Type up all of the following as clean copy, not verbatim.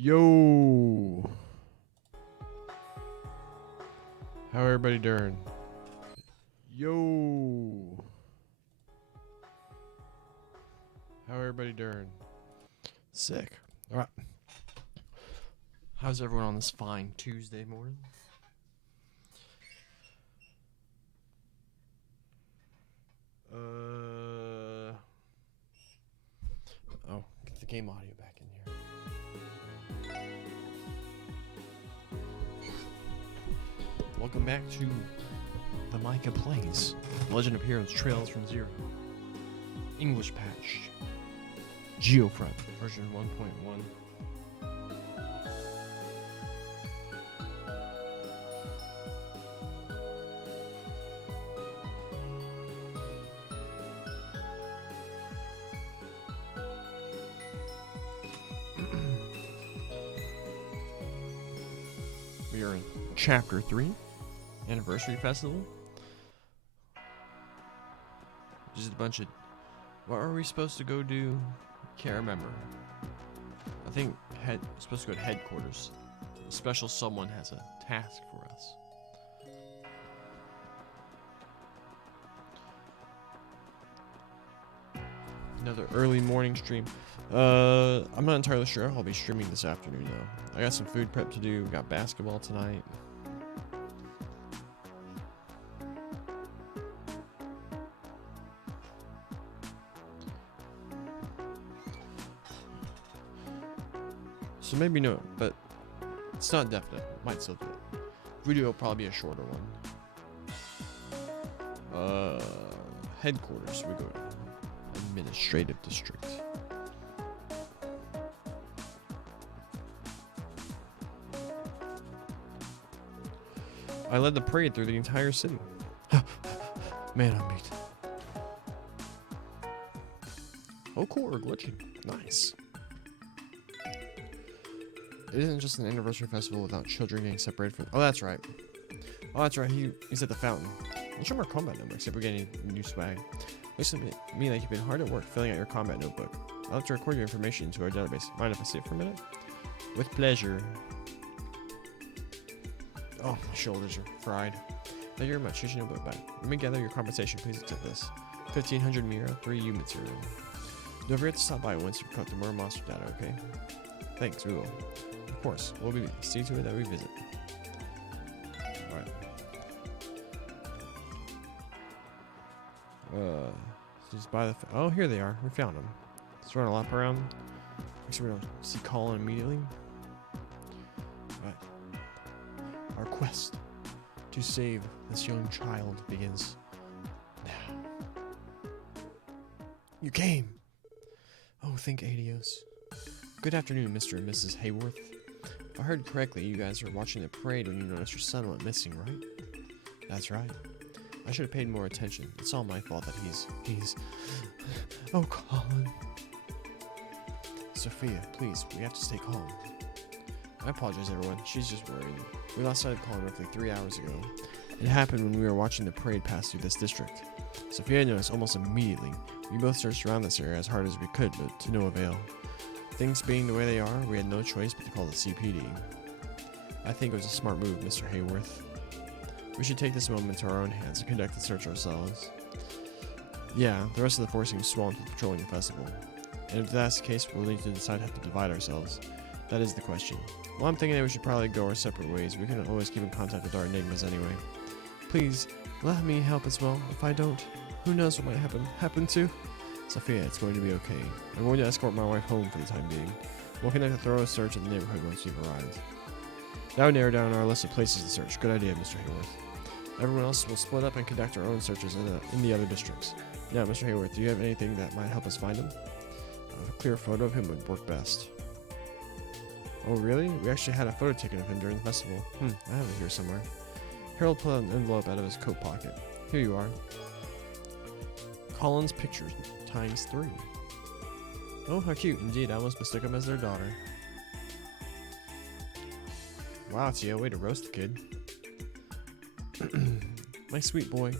Yo, how everybody doing? Yo, how everybody doing? Sick. All right. How's everyone on this fine Tuesday morning? Oh, get the game audio back in here. Welcome back to the Micah Plays Legend of Heroes Trails from Zero. English patch. Geofront version 1.1. We are in Chapter 3, Anniversary Festival. Just a bunch of... What are we supposed to go do? Can't remember. I think supposed to go to headquarters. A special someone has a task for us. Another early morning stream. I'm not entirely sure I'll be streaming this afternoon though. I got some food prep to do. Got basketball tonight. So maybe no, but it's not definite. Might still do it. Video will probably be a shorter one. Headquarters. We go to administrative district. I led the parade through the entire city. Man, I'm beat. Oh, cool, we're glitching. Nice. It isn't just an anniversary festival without children getting separated from... Oh, that's right. Oh, that's right. He's at the fountain. Let's show him our combat notebook, see if we get any new swag. Looks to me like you've been hard at work filling out your combat notebook. I'll have to record your information into our database. Mind if I see it for a minute? With pleasure. Oh, my shoulders are fried. Thank you very much. Here's your notebook back. Let me gather your compensation. Please accept this. 1,500 Mira, 3 U material. Don't forget to stop by once you've collected more monster data, okay? Thanks, we will. Of course, we'll be see to it that we visit. Alright. Just by the... Oh, here they are. We found them. Let's run a lap around. Make sure we don't see Colin immediately. Alright. Our quest to save this young child begins now. You came! Oh, thank Adios. Good afternoon, Mr. and Mrs. Hayworth. If I heard correctly, you guys were watching the parade when you noticed your son went missing, right? That's right. I should have paid more attention. It's all my fault that he's... Oh, Colin. Sophia, please, we have to stay calm. I apologize, everyone. She's just worried. We lost sight of Colin roughly 3 hours ago. It happened when we were watching the parade pass through this district. Sophia noticed almost immediately. We both searched around this area as hard as we could, but to no avail. Things being the way they are, we had no choice but to call the CPD. I think it was a smart move, Mr. Hayworth. We should take this moment into our own hands and conduct the search ourselves. Yeah, the rest of the force seems swamped with patrolling the festival. And if that's the case, we'll need to decide how to divide ourselves. That is the question. Well, I'm thinking that we should probably go our separate ways. We can always keep in contact with our enigmas anyway. Please, let me help as well. If I don't, who knows what might happen to? Sophia, it's going to be okay. I'm going to escort my wife home for the time being. We'll conduct a thorough search of the neighborhood once you've arrived. That would narrow down our list of places to search. Good idea, Mr. Hayworth. Everyone else will split up and conduct our own searches in the other districts. Now, Mr. Hayworth, do you have anything that might help us find him? A clear photo of him would work best. Oh, really? We actually had a photo taken of him during the festival. I have it here somewhere. Harold pulled an envelope out of his coat pocket. Here you are. Colin's pictures ×3. Oh, how cute. Indeed, I almost mistook him as their daughter. Wow, Tia, way to roast the kid. My sweet boy.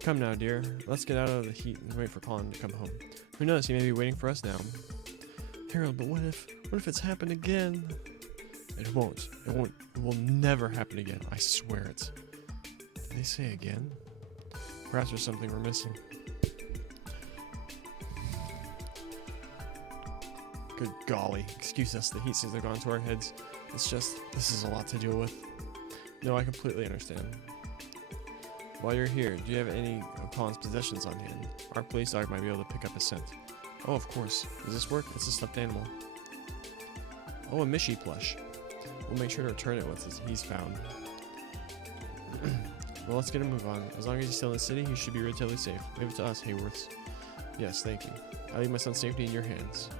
Come now, dear. Let's get out of the heat and wait for Colin to come home. Who knows, he may be waiting for us now. Harold, but what if... What if it's happened again? It won't. It won't. It will never happen again. I swear it. Did they say again? Perhaps there's something we're missing. Good golly. Excuse us, the heat seems to have gone to our heads. It's just, this is a lot to deal with. No, I completely understand. While you're here, do you have any of Colin's possessions on hand? Our police dog might be able to pick up a scent. Oh, of course. Does this work? It's a stuffed animal. Oh, a Mishy plush. We'll make sure to return it once he's found. Well, let's get a move on. As long as he's still in the city, he should be relatively safe. Leave it to us, Hayworths. Yes, thank you. I leave my son's safety in your hands.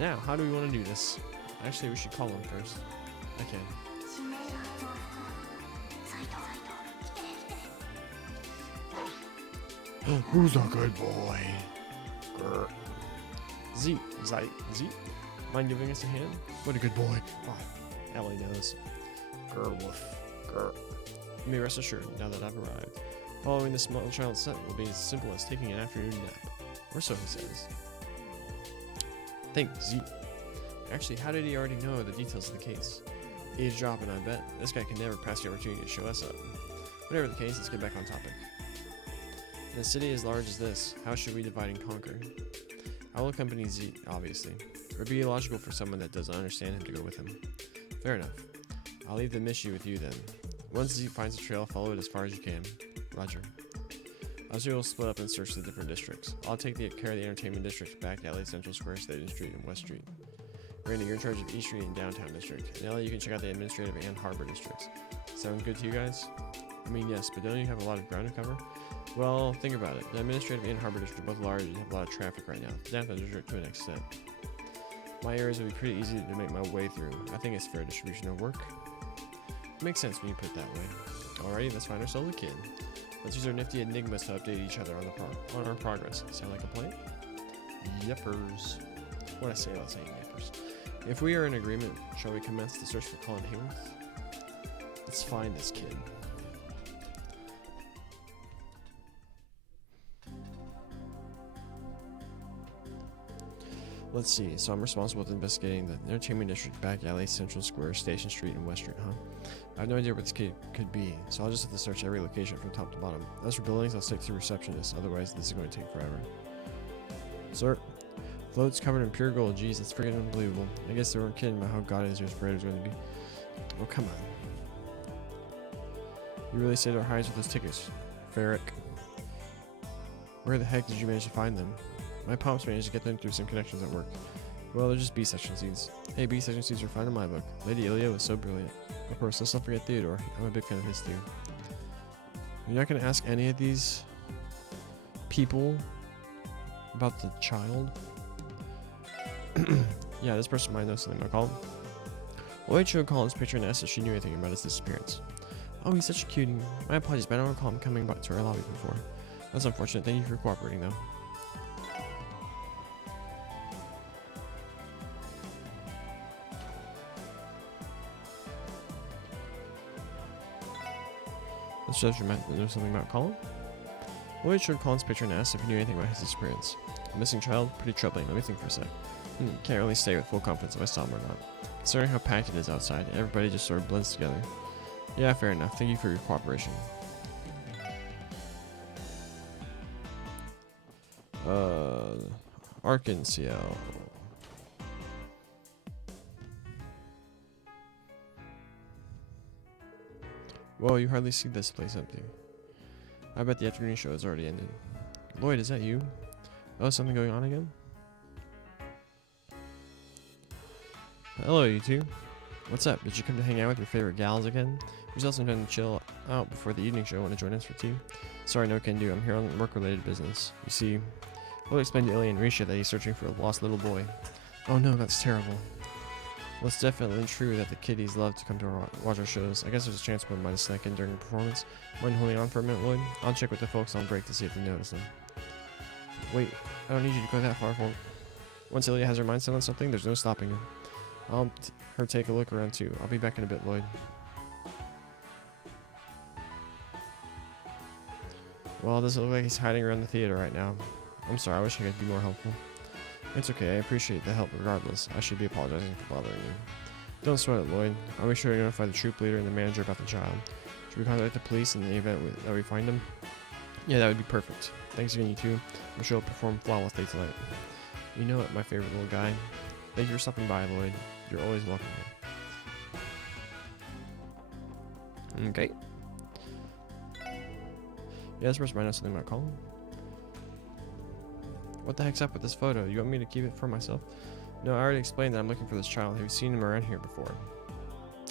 Now, how do we want to do this? Actually, we should call him first. Okay. Who's a good boy? Grr. Z. Mind giving us a hand? What a good boy. Oh, Ellie knows. Grr woof. Grr. You may rest assured, now that I've arrived. Following this small child's scent will be as simple as taking an afternoon nap. Or so he says. Thanks, Z. Actually, how did he already know the details of the case? Eavesdropping, I bet. This guy can never pass the opportunity to show us up. Whatever the case, let's get back on topic. In a city as large as this, how should we divide and conquer? I will accompany Z, obviously. It would be illogical for someone that doesn't understand him to go with him. Fair enough. I'll leave the mission with you then. Once Z finds a trail, follow it as far as you can. Roger. Us two will split up and search the different districts. I'll take care of the entertainment district, back alley, Central Square, Station Street, and West Street. Randy, you're in charge of East Street and Downtown District. And Ellie, you can check out the administrative and harbor districts. Sound good to you guys? I mean, yes, but don't you have a lot of ground to cover? Well, think about it. The administrative and harbor district are both large and have a lot of traffic right now. The downtown district to an extent. My areas would be pretty easy to make my way through. I think it's fair distribution of work. It makes sense when you put it that way. Alrighty, let's find ourselves a kid. Let's use our nifty enigmas to update each other on our progress. Sound like a plan? Yepers. What I say about saying yepers. If we are in agreement, shall we commence the search for Colin Hayworth? Let's find this kid. Let's see, so I'm responsible with investigating the entertainment district, back alley, Central Square, Station Street, and West Street, huh? I have no idea where this kid could be, so I'll just have to search every location from top to bottom. As for buildings, I'll stick to receptionists, otherwise this is going to take forever. Sir, floats covered in pure gold, geez, that's freaking unbelievable. I guess they weren't kidding about how God Ezra's parade was going to be. Oh, come on. You really saved our hides with those tickets, Ferric. Where the heck did you manage to find them? My pops managed to get them through some connections at work. Well, they're just B-section seeds. Hey, B-section seeds are fine in my book. Lady Ilya was so brilliant. Of course, let's not forget Theodore. I'm a big fan of his too. You're not going to ask any of these people about the child? Yeah, this person might know something about Colin. Lloyd showed Colin's picture and asked if she knew anything about his disappearance. Oh, he's such a cutie. My apologies, but I don't recall him coming back to our lobby before. That's unfortunate. Thank you for cooperating, though. Let's judge your might know something about Colin. Lloyd showed Colin's picture and asked if he knew anything about his disappearance. A missing child? Pretty troubling. Let me think for a sec. Can't really say with full confidence if I saw him or not. Considering how packed it is outside, everybody just sort of blends together. Yeah, fair enough. Thank you for your cooperation. Arkansas. Well, you hardly see this place empty. I bet the afternoon show has already ended. Lloyd, is that you? Oh, something going on again? Hello, you two. What's up? Did you come to hang out with your favorite gals again? We're also trying to chill out before the evening show. Want to join us for tea? Sorry, no can do. I'm here on work-related business. You see, Lloyd explained to Ilya and Risha that he's searching for a lost little boy. Oh no, that's terrible. Well, it's definitely true that the kiddies love to come to watch our shows. I guess there's a chance one might have snuck in during the performance. Mind holding on for a minute, Lloyd? I'll check with the folks on break to see if they notice them. Wait, I don't need you to go that far for. Once Ilya has her mind set on something, there's no stopping her. I'll her take a look around too. I'll be back in a bit, Lloyd. Well, it doesn't look like he's hiding around the theater right now. I'm sorry, I wish I could be more helpful. It's okay, I appreciate the help regardless. I should be apologizing for bothering you. Don't sweat it, Lloyd. I'll be sure to notify the troop leader and the manager about the child. Should we contact the police in the event that we find him? Yeah, that would be perfect. Thanks again, you two. I'm sure he'll perform flawlessly tonight. You know it, my favorite little guy. Thank you for stopping by, Lloyd. You're always welcome here. Okay. Yeah, this person might know something about Colin. What the heck's up with this photo? You want me to keep it for myself? No, I already explained that I'm looking for this child. Have you seen him around here before?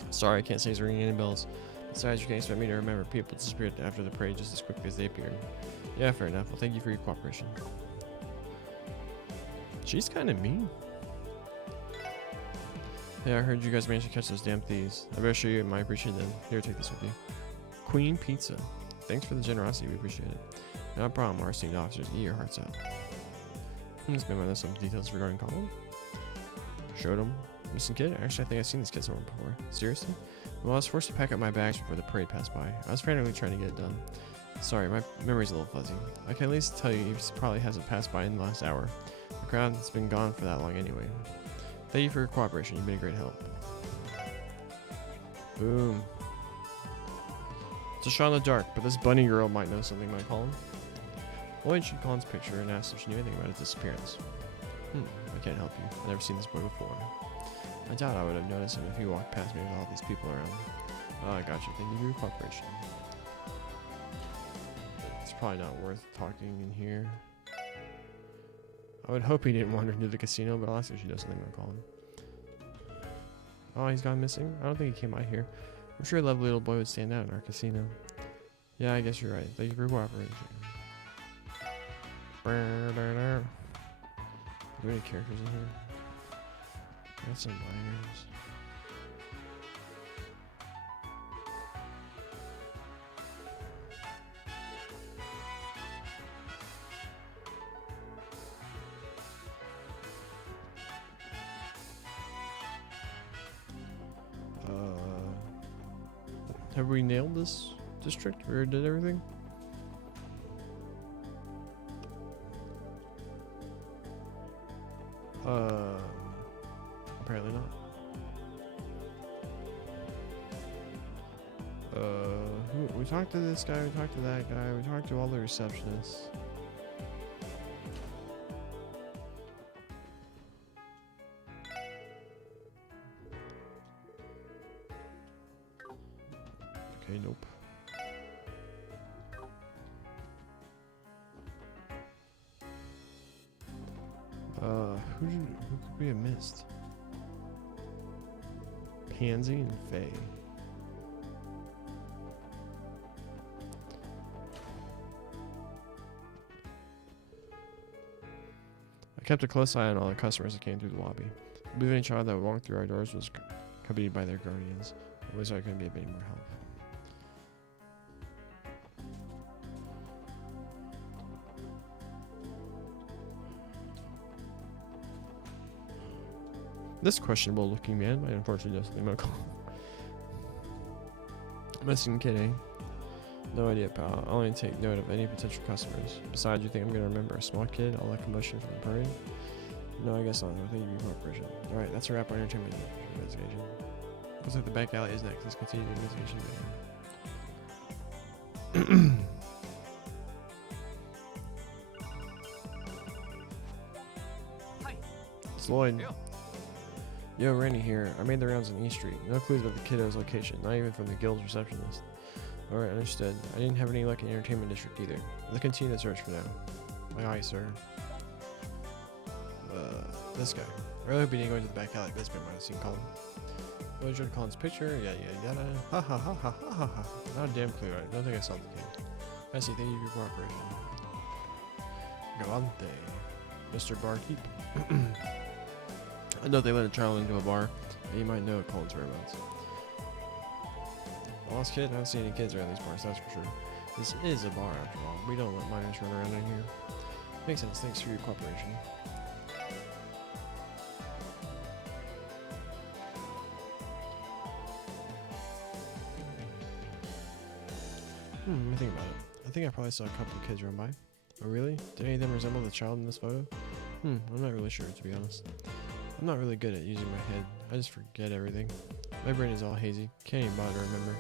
Sorry, I can't say he's ringing any bells. Besides, you can't expect me to remember people disappeared after the parade just as quickly as they appeared. Yeah, fair enough. Well, thank you for your cooperation. She's kind of mean. Hey, I heard you guys managed to catch those damn thieves. I better show you my appreciation then. Here, take this with you. Queen Pizza. Thanks for the generosity. We appreciate it. No problem, our esteemed officers. Eat your hearts out. This man might know some details regarding Colin. Showed him. Missing kid? Actually, I think I've seen this kid somewhere before. Seriously? Well, I was forced to pack up my bags before the parade passed by. I was frantically trying to get it done. Sorry, my memory's a little fuzzy. I can at least tell you he probably hasn't passed by in the last hour. The crowd has been gone for that long anyway. Thank you for your cooperation. You've been a great help. Boom. It's a shot in the dark, but this bunny girl might know something about Colin. Lloyd showed Colin's picture and asked if she knew anything about his disappearance. I can't help you. I've never seen this boy before. I doubt I would have noticed him if he walked past me with all these people around. Oh, I got you. Thank you for your cooperation. It's probably not worth talking in here. I would hope he didn't wander into the casino, but I'll ask if she knows something about Colin. Oh, he's gone missing? I don't think he came out here. I'm sure a lovely little boy would stand out in our casino. Yeah, I guess you're right. Thank you for your cooperation. Are there any characters in here? Got some miners. Have we nailed this district? We did everything? Apparently not. We talked to this guy, we talked to that guy, we talked to all the receptionists. Okay, nope. Who could we have missed? Pansy and Faye. I kept a close eye on all the customers that came through the lobby. I believe any child that walked through our doors was accompanied by their guardians. At least I couldn't be of any more help. This questionable looking man might unfortunately know something about Colin. Missing kid, eh? No idea, pal. I'll only take note of any potential customers. Besides, you think I'm gonna remember a small kid, all that commotion from the parade? No, I guess not. I think you can cooperation. Alright, that's a wrap on entertainment investigation. Looks like the back alley is next. Let's continue the investigation there. Hi. It's Lloyd. Yeah. Yo, Randy here. I made the rounds on East Street. No clues about the kiddo's location, not even from the guild's receptionist. Alright, understood. I didn't have any luck in the entertainment district either. Let's continue the search for now. Aye, sir. This guy. I really hope he didn't go into the back alley. This man might have seen Colin. Well, you showed Colin's picture. Yeah, yada. Ha ha ha ha ha ha ha. Not a damn clue. I don't think I saw the king. I see. Thank you for your cooperation. Galante. Mr. Barkeep. I know they let a child into a bar, and you might know Colin's whereabouts. Lost kid? I don't see any kids around these parts, that's for sure. This is a bar after all. We don't let minors run around in here. Makes sense. Thanks for your cooperation. Let me think about it. I think I probably saw a couple of kids run by. Oh really? Did any of them resemble the child in this photo? I'm not really sure, to be honest. I'm not really good at using my head. I just forget everything. My brain is all hazy. Can't even bother to remember.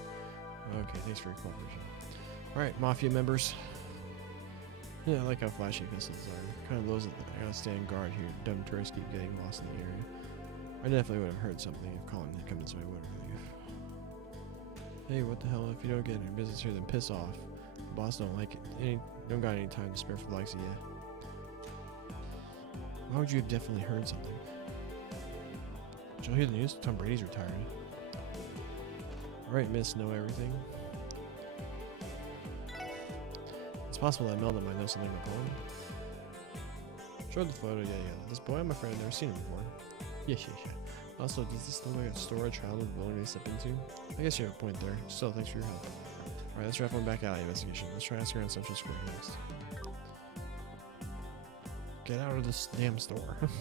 Okay, thanks for your cooperation. Alright, Mafia members. Yeah, I like how flashy pistols are. Kind of those that I gotta stand guard here. Dumb tourists keep getting lost in the area. I definitely would have heard something if Colin had come this way, wouldn't I? Hey, what the hell? If you don't get any business here, then piss off. The boss don't like it. Don't got any time to spare for the likes of you. Why would you have definitely heard something? Did you hear the news? Tom Brady's retired. Alright, miss, know everything. It's possible that Melda might know something about Colin. Showed the photo, yeah. This boy, I'm afraid I've never seen him before. Yeah. Also, does this look like a store a child would willingly step into? I guess you have a point there. Still, thanks for your help. Alright, let's wrap one back alley investigation. Let's try asking around Central Square next. Get out of this damn store. How do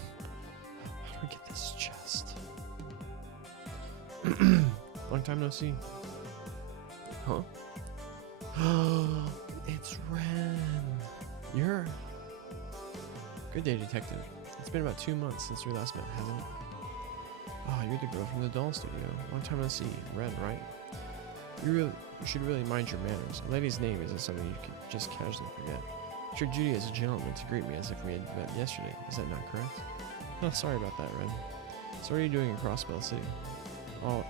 I get this chest? Long time no see. Huh? It's Ren. You're... Good day, detective. It's been about 2 months since we last met, hasn't it? Ah, you're the girl from the doll studio. Long time no see. Ren, right? You should really mind your manners. A lady's name isn't something you can just casually forget. It's your duty as a gentleman to greet me as if we had met yesterday. Is that not correct? Oh, sorry about that, Ren. So what are you doing in Crossbell City? Oh,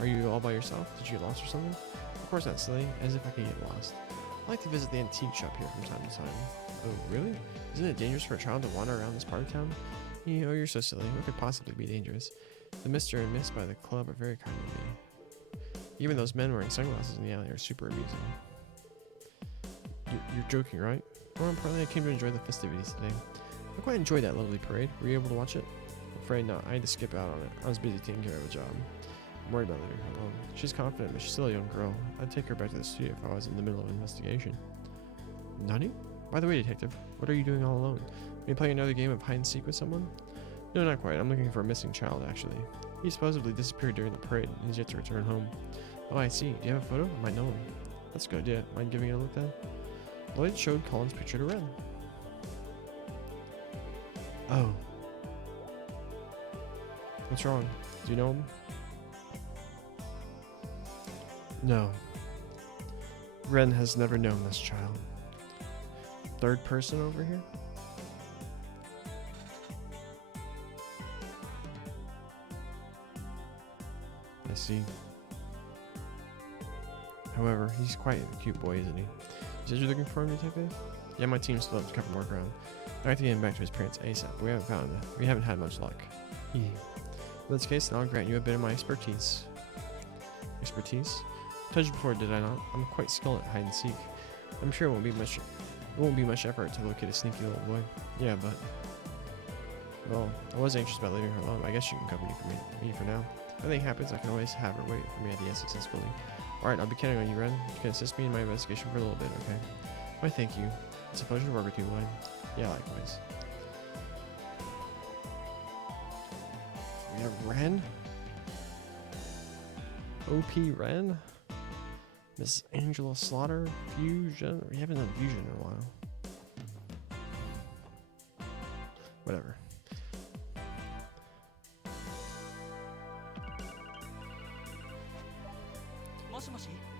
are you all by yourself? Did you get lost or something? Of course not, silly. As if I could get lost. I like to visit the antique shop here from time to time. Oh, really? Isn't it dangerous for a child to wander around this part of town? Oh, you're so silly. What could possibly be dangerous? The Mr. and Miss by the club are very kind to me. Even those men wearing sunglasses in the alley are super amusing. You're joking, right? Well, apparently I came to enjoy the festivities today. I quite enjoyed that lovely parade. Were you able to watch it? I'm afraid not. I had to skip out on it. I was busy taking care of a job. I'm worried about leaving her alone. She's confident, but she's still a young girl. I'd take her back to the studio if I was in the middle of an investigation. Nani? By the way, detective, what are you doing all alone? Are you playing another game of hide and seek with someone? No, not quite. I'm looking for a missing child, actually. He supposedly disappeared during the parade and is yet to return home. Oh, I see. Do you have a photo? I might know him. That's a good idea. Mind giving it a look then? Lloyd showed Colin's picture to Ren. Oh. What's wrong? Do you know him? No. Ren has never known this child. Third person over here? I see. However, he's quite a cute boy, isn't he? You said you're looking for him, detective? Yeah, my team still has to cover more ground. I have to get him back to his parents ASAP, but we haven't had much luck. In this case, then I'll grant you a bit of my expertise. Expertise? I told you before, did I not? I'm quite skilled at hide and seek. I'm sure it won't be much effort to locate a sneaky little boy. Yeah, but well, I was anxious about leaving her alone. I guess you can accompany me for now. If anything happens, I can always have her wait for me at the SSS building. Alright, I'll be counting on you, Ren. You can assist me in my investigation for a little bit, okay? Why, thank you. It's a pleasure to work with you, Lloyd. Yeah, likewise. We have Ren? OP Ren? Miss Angela Slaughter? Fusion? We haven't done Fusion in a while. Whatever.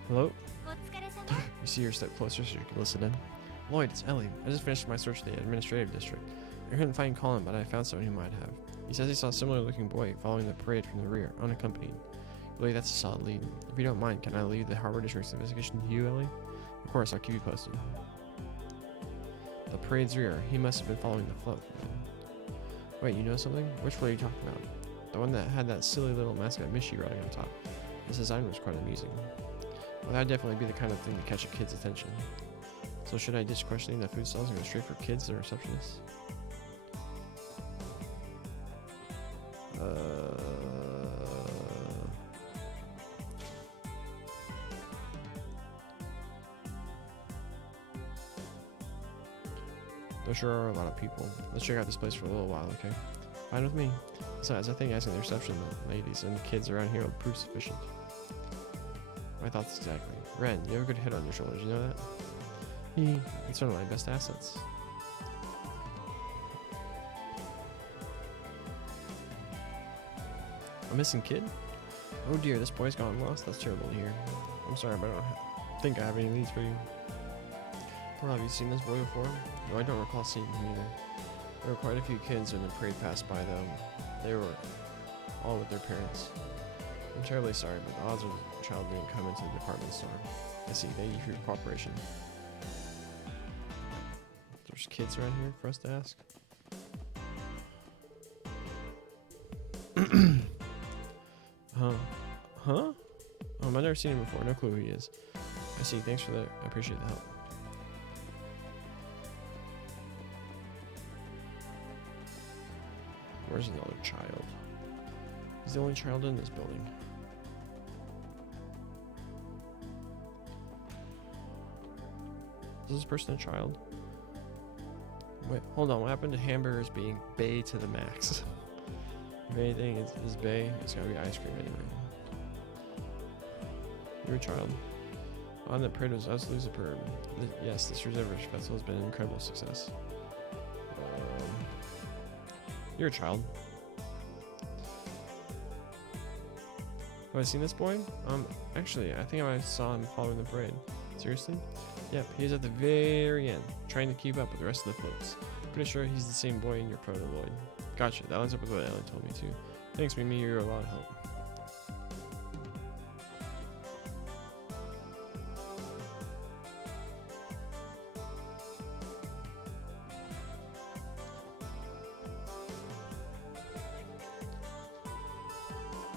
Hello? You see her step closer so you can listen in. Lloyd, it's Ellie. I just finished my search of the administrative district. I couldn't find Colin, but I found someone who might have. He says he saw a similar looking boy following the parade from the rear, unaccompanied. Really, that's a solid lead. If you don't mind, can I leave the Harbor District's investigation to you, Ellie? Of course, I'll keep you posted. The parade's rear. He must have been following the float. Wait, you know something? Which one are you talking about? The one that had that silly little mascot Mishi riding on top. His design was quite amusing. Well, that'd definitely be the kind of thing to catch a kid's attention. So should I ditch questioning the food stalls and go straight for kids and receptionists? There sure are a lot of people. Let's check out this place for a little while, okay? Fine with me. Besides, I think asking the reception ladies and the kids around here will prove sufficient. My thoughts exactly. Ren, you have a good head on your shoulders, you know that? It's one of my best assets. A missing kid? Oh dear, this boy's gone lost. That's terrible to hear. I'm sorry, but I don't think I have any leads for you. Pearl, have you seen this boy before? No, I don't recall seeing him either. There were quite a few kids when the parade passed by, though. They were all with their parents. I'm terribly sorry, but the odds are the child didn't come into the department store. I see. Thank you for your cooperation. There's kids around here for us to ask. Huh? Oh, I've never seen him before. No clue who he is. I see. Thanks for that. I appreciate the help. Where's another child? He's the only child in this building. Is this person a child? Wait, hold on. What happened to hamburgers being bay to the max? If anything is bay, it's gotta be ice cream anyway. You're a child. On the parade was absolutely superb. Yes, this year's Everest Festival has been an incredible success. You're a child. Have I seen this boy? Actually, I think I saw him following the parade. Seriously? Yep, he was at the very end, trying to keep up with the rest of the floats. Pretty sure he's the same boy in your proto Lloyd. Gotcha, that lines up with what Ellie told me too. Thanks, Mimi, you're a lot of help.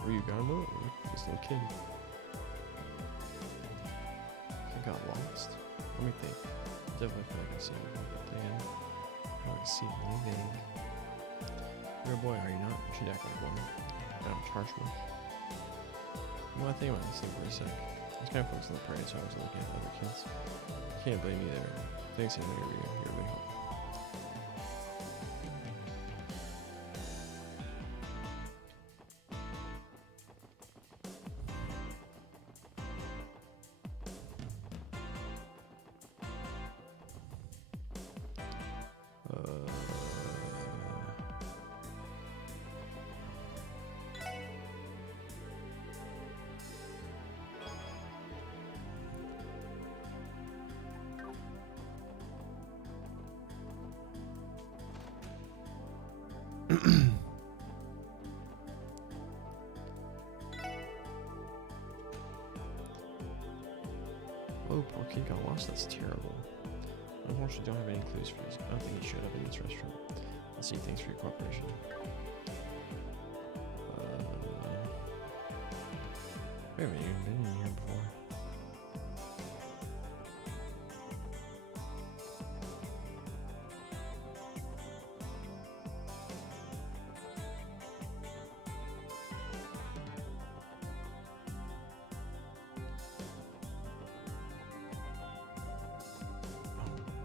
Were you gone though? This little kid. I got lost. Let me think. Definitely feel like I see him again. I can see him leaving. You're a boy, are you not? You should act like one. Now, charge me. Well, I think about this thing for a sec. I was kind of focused on the parade, so I was looking at other kids. Can't blame you there. Thanks anyway, you're a big help. Oh, poor kid got lost. That's terrible. Unfortunately, don't have any clues for this. I don't think he showed up in this restaurant. Let's see. Thanks for your cooperation. We haven't even been in here before.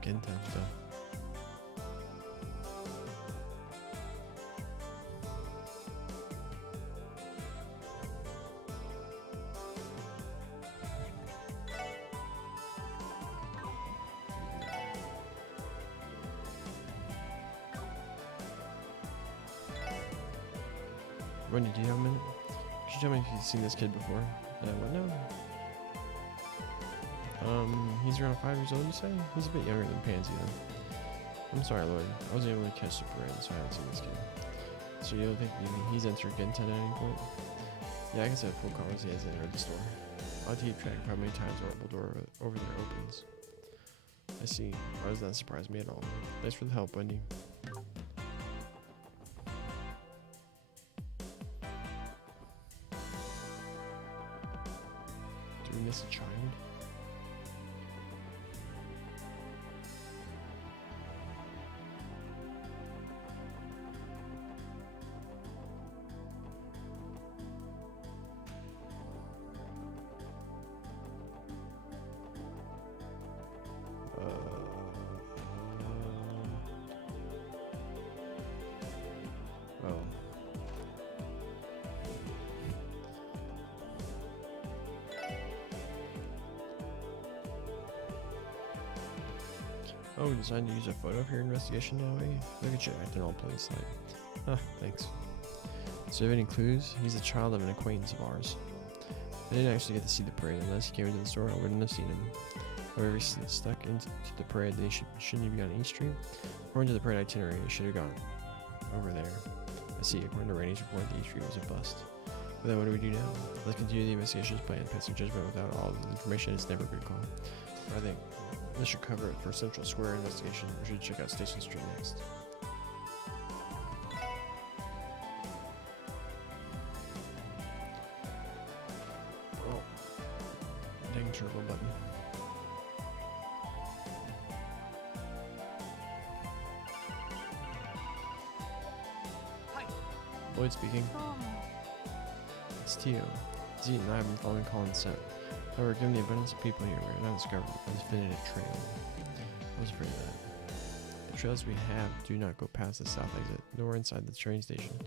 Genta stuff. Wendy, do you have a minute? Could you tell me if you've seen this kid before? What? No. He's around 5 years old, you say? He's a bit younger than Pansy, though. I'm sorry, Lloyd. I wasn't able to catch the parade, so I haven't seen this kid. So you don't think he's entered Genta at any point? Yeah, I guess I have full confidence he has entered the store. I'll have to keep track of how many times the Orbital door over there opens. I see. Why does that surprise me at all? Thanks for the help, Wendy. Do we miss a child? Well. Oh, we decided to use a photo for your investigation now, eh? Look at you acting all police like. Huh, thanks. So, you have any clues? He's the child of an acquaintance of ours. I didn't actually get to see the parade. Unless he came into the store, I wouldn't have seen him. However, he's stuck into the parade, then he shouldn't have gone East Street. According to the parade itinerary, he should have gone over there. I see. According to Rainey's report, the East Street was a bust. But then what do we do now? Let's continue the investigation as planned. Passing judgment without all the information is never a good call. I think this should cover it for Central Square investigation. We should check out Station Street next. Oh, dang turbo button. Hi. Lloyd speaking. It's Tio. Zeke and I have been following Colin's scent. However, given the abundance of people here, we have not discovered a definitive trail. I was afraid of that. The trails we have do not go past the south exit, nor inside the train station.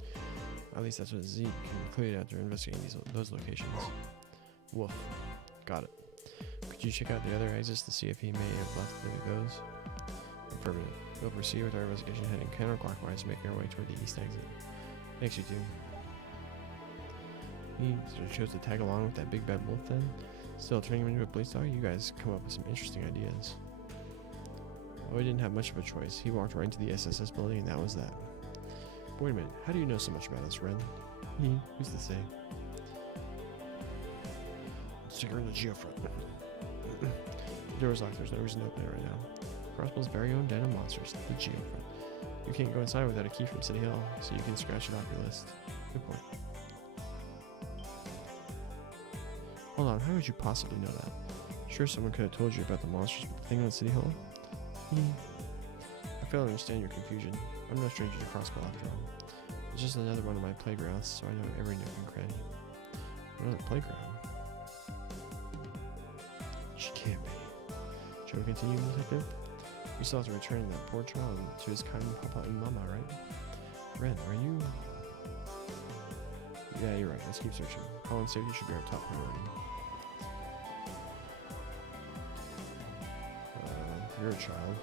At least that's what Zeke concluded after investigating those locations. Woof. Got it. Could you check out the other exits to see if he may have left those? Affirmative. We'll proceed with our investigation heading counterclockwise, making our way toward the east exit. Thanks, you two. He sort of chose to tag along with that big bad wolf then? Still, turning him into a police dog? You guys come up with some interesting ideas. Well, we didn't have much of a choice. He walked right into the SSS building and that was that. But wait a minute, how do you know so much about us, Ren? Who's to say? Stick her in the geofront. The door is locked, there's no reason to open it right now. Crossbow's very own den of monsters, the geofront. You can't go inside without a key from City Hall, so you can scratch it off your list. Good point. Hold on, how would you possibly know that? Sure, someone could have told you about the monsters, but the thing on City Hall? I fail to understand your confusion. I'm no stranger to Crossbow after all. It's just another one of my playgrounds, so I know every nook and cranny. Another playground? She can't be. Shall we continue, detective? We still have to return that poor child to his kind papa and mama, right? Ren, are you... Yeah, you're right. Let's keep searching. Colin's safety should be our top priority. You're a child.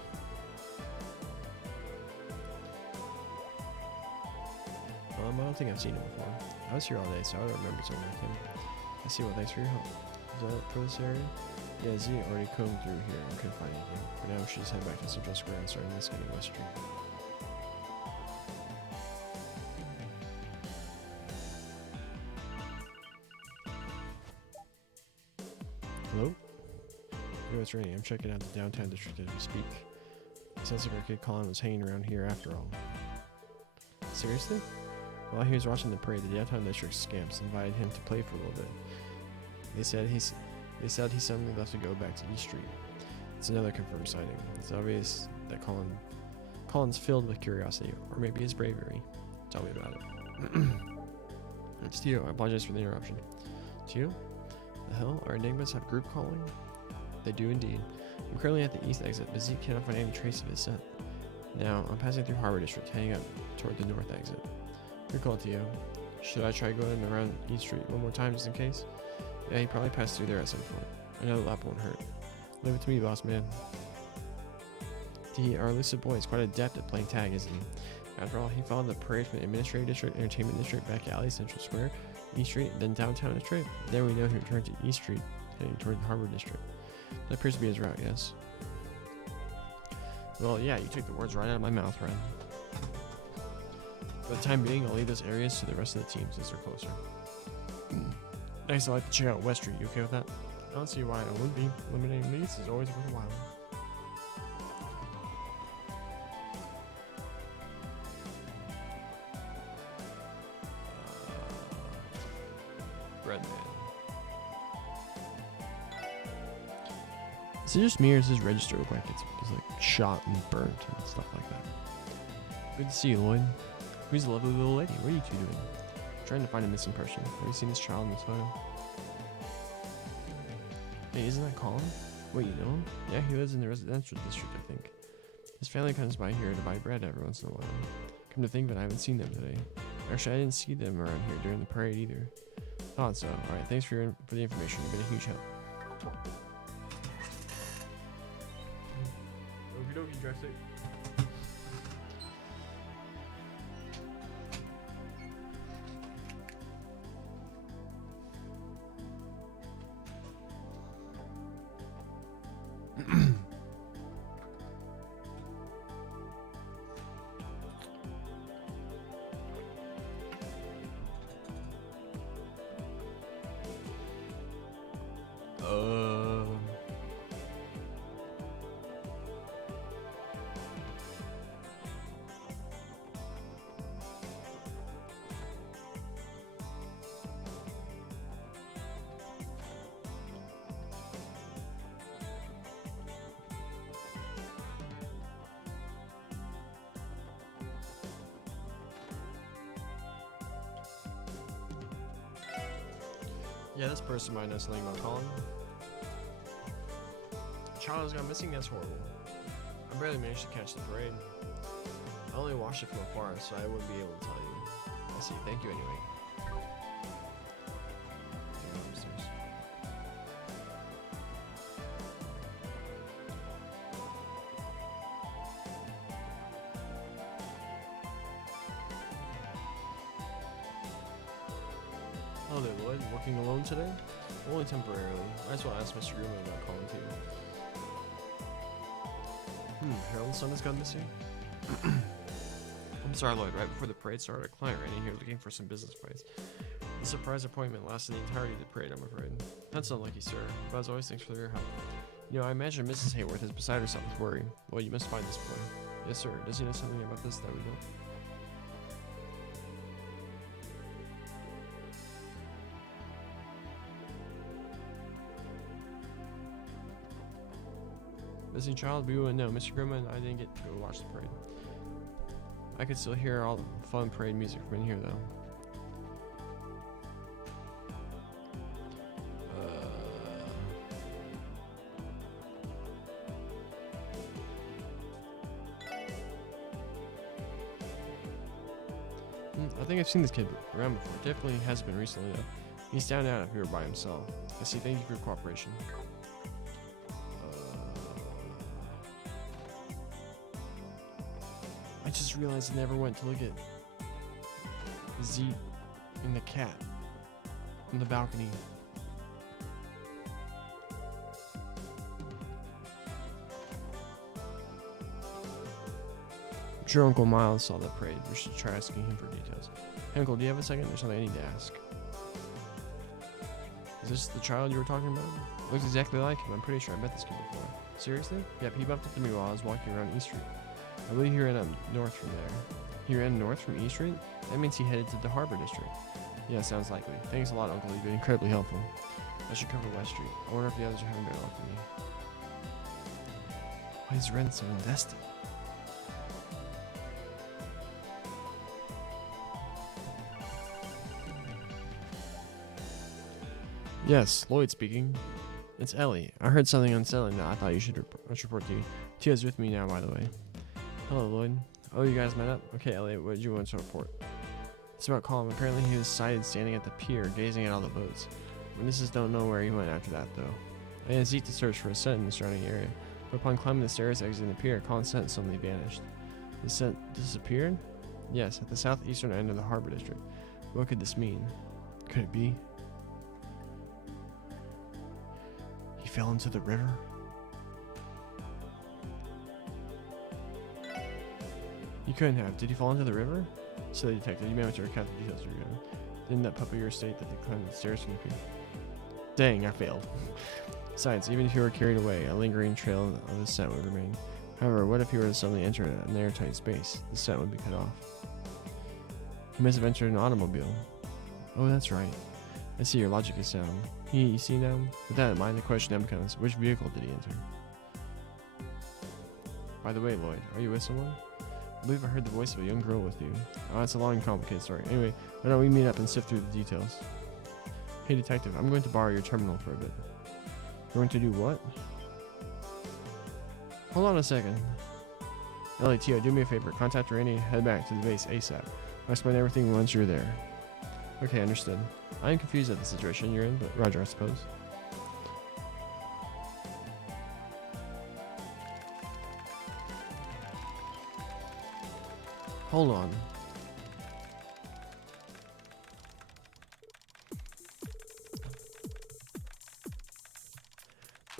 I don't think I've seen him before. I was here all day, so I don't remember something like him. I see. Well, thanks for your help. Is that it for this area? Yeah, Z already combed through here and couldn't find anything. For now, we should just head back to Central Square and start investigating West Street. Hello? Yo, it's Rainy. I'm checking out the downtown district as we speak. It sounds like our kid Colin was hanging around here after all. Seriously? While he was watching the parade, the downtown district scamps invited him to play for a little bit. They said he suddenly left to go back to East Street. It's another confirmed sighting. It's obvious that Colin's filled with curiosity, or maybe his bravery. Tell me about it. It's Tio. I apologize for the interruption. Tio? The hell? Our enigmas have group calling? They do indeed. I'm currently at the east exit, but Zeke cannot find any trace of his scent. Now, I'm passing through Harbor District, heading up toward the north exit. Your call, Tio. Should I try going around East Street one more time just in case? Yeah, he probably passed through there at some point. I know the lap won't hurt. Leave it to me, boss man. Our elusive boy is quite adept at playing tag, isn't he? After all, he followed the parade from the Administrative District, Entertainment District, back alley, Central Square, East Street, then Downtown District. Then we know he returned to East Street, heading toward the Harbor District. That appears to be his route, yes. Well, yeah, you took the words right out of my mouth, Ren. For the time being, I'll leave those areas to the rest of the teams as they're closer. Next, I'd like to check out West Street. You okay with that? I don't see why I would be. Eliminating these is always worthwhile. Red man. Is it just me or does his register look like it's like shot and burnt and stuff like that? Good to see you, Lloyd. Who's the lovely little lady? What are you two doing? Trying to find a missing person. Have you seen this child in this photo? Hey, isn't that Colin? Wait, you know him? Yeah, he lives in the residential district, I think. His family comes by here to buy bread every once in a while. Come to think of it, I haven't seen them today. Actually, I didn't see them around here during the parade either. Thought so. Alright, thanks for the information. You've been a huge help. Okie dokie, drive safe. Yeah, this person might know something about Colin. A child has gone missing, that's horrible. I barely managed to catch the parade. I only watched it from afar, so I wouldn't be able to tell you. I see, thank you anyway. Hello there, Lloyd. Working alone today? Only temporarily. I just want to ask Mr. Greenwood about calling too. Harold's son has gone missing? I'm sorry, Lloyd. Right before the parade started, a client ran in here looking for some business advice. The surprise appointment lasted the entirety of the parade, I'm afraid. That's unlucky, sir. But as always, thanks for your help. You know, I imagine Mrs. Hayworth is beside herself with worry. Well, you must find this boy. Yes, sir. Does he know something about this that we don't? Missing child? We wouldn't know. Mr. Grimman and I didn't get to go watch the parade. I could still hear all the fun parade music from in here, though. I think I've seen this kid around before. Definitely has been recently, though. He's down and out if he were by himself. I see. Thank you for your cooperation. I just realized I never went to look at Zeke and the cat on the balcony. I'm sure Uncle Miles saw the parade. We should try asking him for details. Hey, Uncle, do you have a second? There's something I need to ask. Is this the child you were talking about? Looks exactly like him. I'm pretty sure I met this kid before. Seriously? Yep, he bumped into me while I was walking around East Street. I believe he ran up north from there. He ran north from East Street? That means he headed to the Harbor District. Yeah, sounds likely. Thanks a lot, Uncle. You've been incredibly helpful. I should cover West Street. I wonder if the others are having better luck than me. Why is Ren so invested? Yes, Lloyd speaking. It's Ellie. I heard something unsettling that I thought you should report to you. Tia's with me now, by the way. Hello, Lloyd. Oh, you guys met up? Okay, Ellie, what did you want to report? It's about Colin. Apparently he was sighted standing at the pier, gazing at all the boats. Witnesses don't know where he went after that, though. I asked Zeke to search for a scent in the surrounding area, but upon climbing the stairs exiting the pier, Colin's scent suddenly vanished. The scent disappeared? Yes, at the southeastern end of the Harbor District. What could this mean? Could it be? He fell into the river? You couldn't have. Did he fall into the river? Silly detective, you may want to recount the details you're given. Didn't that puppy your state that they climbed the stairs from the pier? Dang, I failed. Besides, even if he were carried away, a lingering trail of the scent would remain. However, what if he were to suddenly enter an airtight space? The scent would be cut off. He must have entered an automobile. Oh, that's right. I see, your logic is sound. You see now? With that in mind, the question then becomes, which vehicle did he enter? By the way, Lloyd, are you with someone? I believe I heard the voice of a young girl with you. Oh, it's a long and complicated story. Anyway, why don't we meet up and sift through the details? Hey, detective, I'm going to borrow your terminal for a bit. You're going to do what? Hold on a second. Ellie, Tio, do me a favor. Contact Randy and head back to the base ASAP. I'll explain everything once you're there. Okay, understood. I am confused at the situation you're in, but Roger, I suppose. Hold on.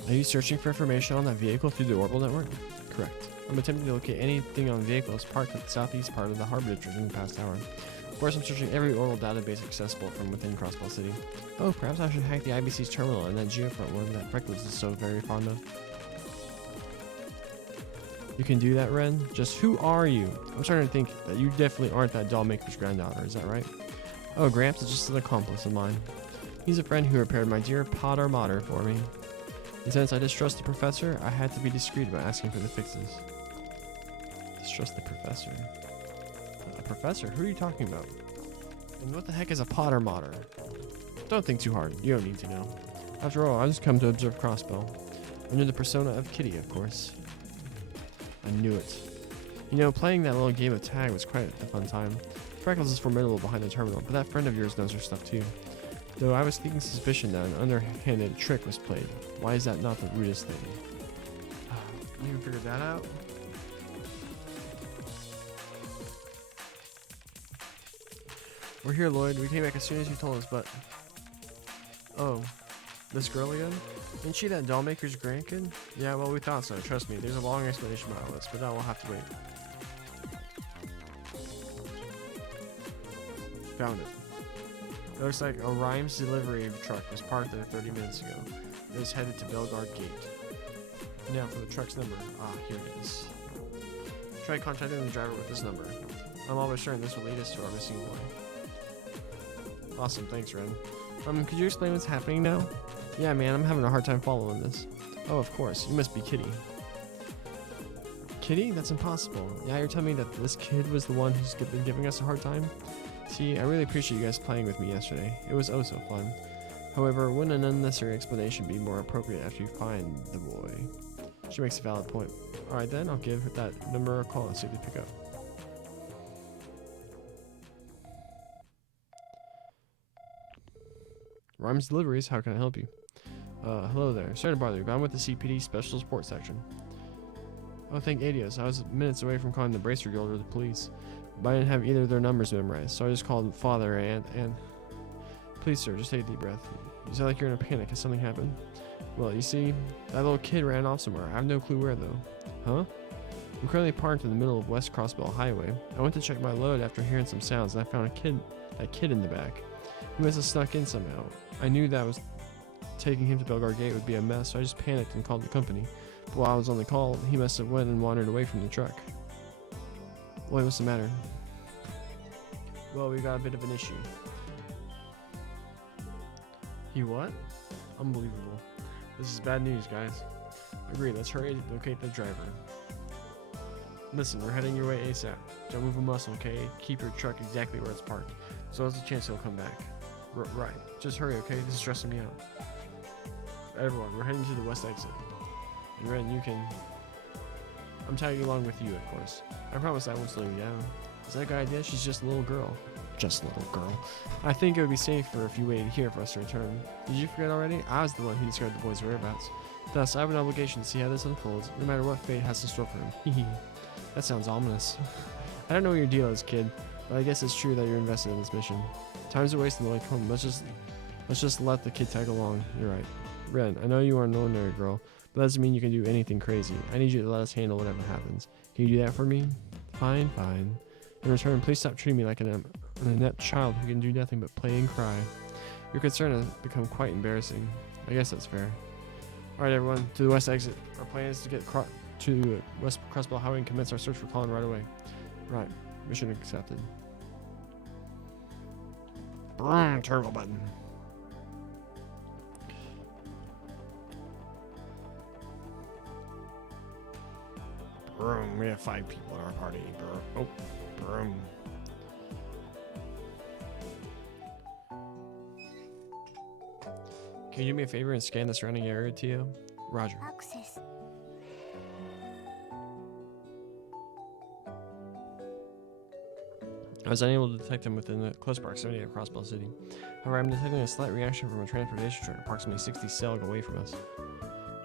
Are you searching for information on that vehicle through the orbital network? Correct. I'm attempting to locate anything on vehicles parked at the southeast part of the harbor district in the past hour. Of course, I'm searching every orbital database accessible from within Crossbell City. Oh, perhaps I should hack the IBC's terminal and that Geofront one that Freckles is so very fond of. You can do that, Ren? Just who are you? I'm starting to think that you definitely aren't that doll maker's granddaughter, is that right? Oh, Gramps is just an accomplice of mine. He's a friend who repaired my dear Potter Mater for me. And since I distrust the professor, I had to be discreet about asking for the fixes. Distrust the professor? A professor? Who are you talking about? And what the heck is a Potter Mater? Don't think too hard. You don't need to know. After all, I just come to observe Crossbell. Under the persona of Kitty, of course. I knew it. You know, playing that little game of tag was quite a fun time. Freckles is formidable behind the terminal, but that friend of yours knows her stuff too. Though I was thinking suspicion that an underhanded trick was played. Why is that not the rudest thing? You can figure that out? We're here, Lloyd. We came back as soon as you told us, but... Oh. This girl again? Isn't she that doll maker's grandkid? Yeah, well, we thought so. Trust me, there's a long explanation about all this, but that will have to wait. Found it. It looks like a Rhymes delivery truck was parked there 30 minutes ago. It was headed to Belgard Gate. Now for the truck's number. Ah, here it is. Try contacting the driver with this number. I'm almost certain this will lead us to our missing boy. Awesome, thanks, Ren. Could you explain what's happening now? Yeah, man, I'm having a hard time following this. Oh, of course. You must be Kitty. Kitty? That's impossible. Yeah, you're telling me that this kid was the one who's been giving us a hard time? See, I really appreciate you guys playing with me yesterday. It was oh so fun. However, wouldn't an unnecessary explanation be more appropriate after you find the boy? She makes a valid point. Alright then, I'll give that number a call and see if they pick up. Rhymes Deliveries, how can I help you? Hello there. Sorry to bother you, but I'm with the CPD Special Support Section. Oh, thank Adios. I was minutes away from calling the Bracer Guild or the police, but I didn't have either of their numbers memorized, so I just called Father and... Please, sir, just take a deep breath. You sound like you're in a panic. Has something happened? Well, you see, that little kid ran off somewhere. I have no clue where, though. Huh? I'm currently parked in the middle of West Crossbell Highway. I went to check my load after hearing some sounds, and I found that kid in the back. He must have snuck in somehow. I knew that was taking him to Belgard Gate would be a mess, so I just panicked and called the company. But while I was on the call, he must have went and wandered away from the truck. Wait, what's the matter? Well, we got a bit of an issue. He what? Unbelievable. This is bad news, guys. Agreed, let's hurry to locate the driver. Listen, we're heading your way ASAP. Don't move a muscle, okay? Keep your truck exactly where it's parked, so there's a chance he'll come back. Right. Just hurry, okay? This is stressing me out. Everyone, we're heading to the west exit. And Ren, you can... I'm tagging along with you, of course. I promise I won't slow you down. Is that a good idea? She's just a little girl. Just a little girl. I think it would be safer if you waited here for us to return. Did you forget already? I was the one who discovered the boy's whereabouts. Thus, I have an obligation to see how this unfolds, no matter what fate has in store for him. Hehe. That sounds ominous. I don't know what your deal is, kid, but I guess it's true that you're invested in this mission. Time's a wasting, Lloyd. Come on, let's just let the kid tag along. You're right. Ren, I know you are an ordinary girl, but that doesn't mean you can do anything crazy. I need you to let us handle whatever happens. Can you do that for me? Fine, fine. In return, please stop treating me like an inept child who can do nothing but play and cry. Your concern has become quite embarrassing. I guess that's fair. Alright everyone, to the west exit. Our plan is to get to West Crossbell Highway and commence our search for Colin right away. Right. Mission accepted. Turbo button. We have 5 people in our party. Oh, Can you do me a favor and scan the surrounding area, Tio? Roger. Access. I was unable to detect them within the close proximity of Crossbell City. However, I'm detecting a slight reaction from a transportation truck approximately 60 sail away from us.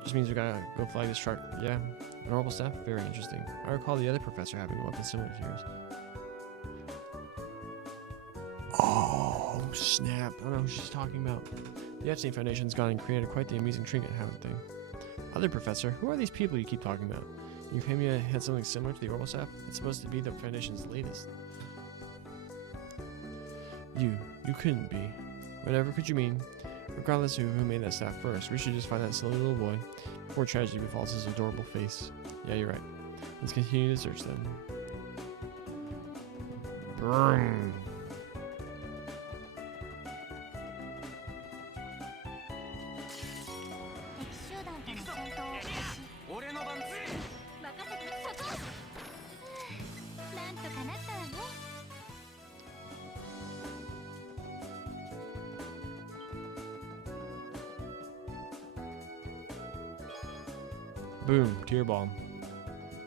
Just means we gotta go flag this truck. Yeah. Honorable staff? Very interesting. I recall the other professor having a weapon similar to yours. snap. I don't know who she's talking about. The Epstein Foundation's gone and created quite the amusing trinket, haven't they? Other professor, who are these people you keep talking about? Euphemia had something similar to the Orbal It's supposed to be the Foundation's latest. You couldn't be. Whatever could you mean? Regardless of who made that staff first, we should just find that silly little boy before tragedy befalls his adorable face. Yeah, you're right. Let's continue to search then. Burn. 敵集団との戦闘を開始。俺の番。任せてそこ。なんとかなったわね。 Boom, tear bomb.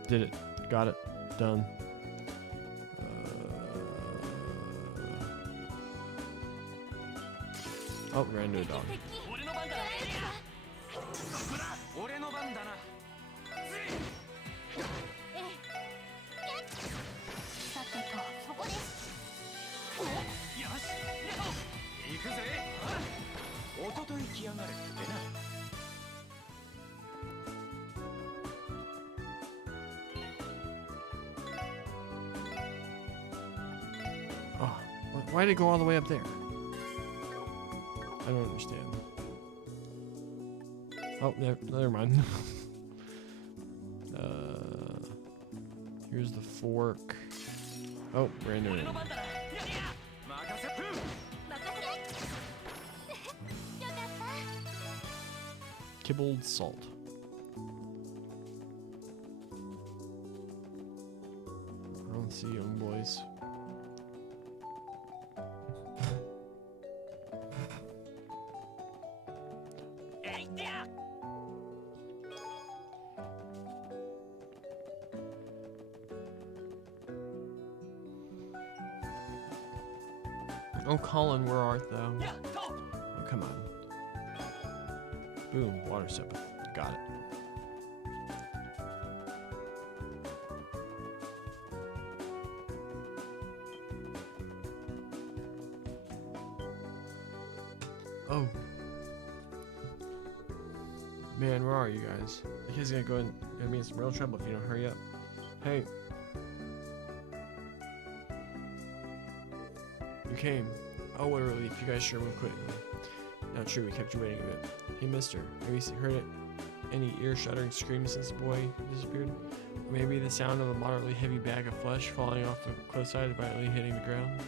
Did it. Got it. Done. Oh, ran into a dog. 俺の番だ。俺の番だな。さてとそこです。よし。行くぜ。おととい来やがれってな。 Oh, why did it go all the way up there? I don't understand. Oh, never mind. Here's the fork. Oh, ran into it. 任せ。 任せて。よかった。 Kibbled salt. I don't see young boys. Oh, Colin, where art thou? Oh, come on. Boom, water sepith. Got it. Oh. Man, where are you guys? The kid's gonna go in and be in some real trouble if you don't hurry up. Hey. You came. Oh, what a relief. You guys sure moved quickly. Not true, we kept you waiting a bit. Hey, mister, have you heard it? Any ear-shattering screams since the boy disappeared? Or maybe the sound of a moderately heavy bag of flesh falling off the cliffside and violently hitting the ground?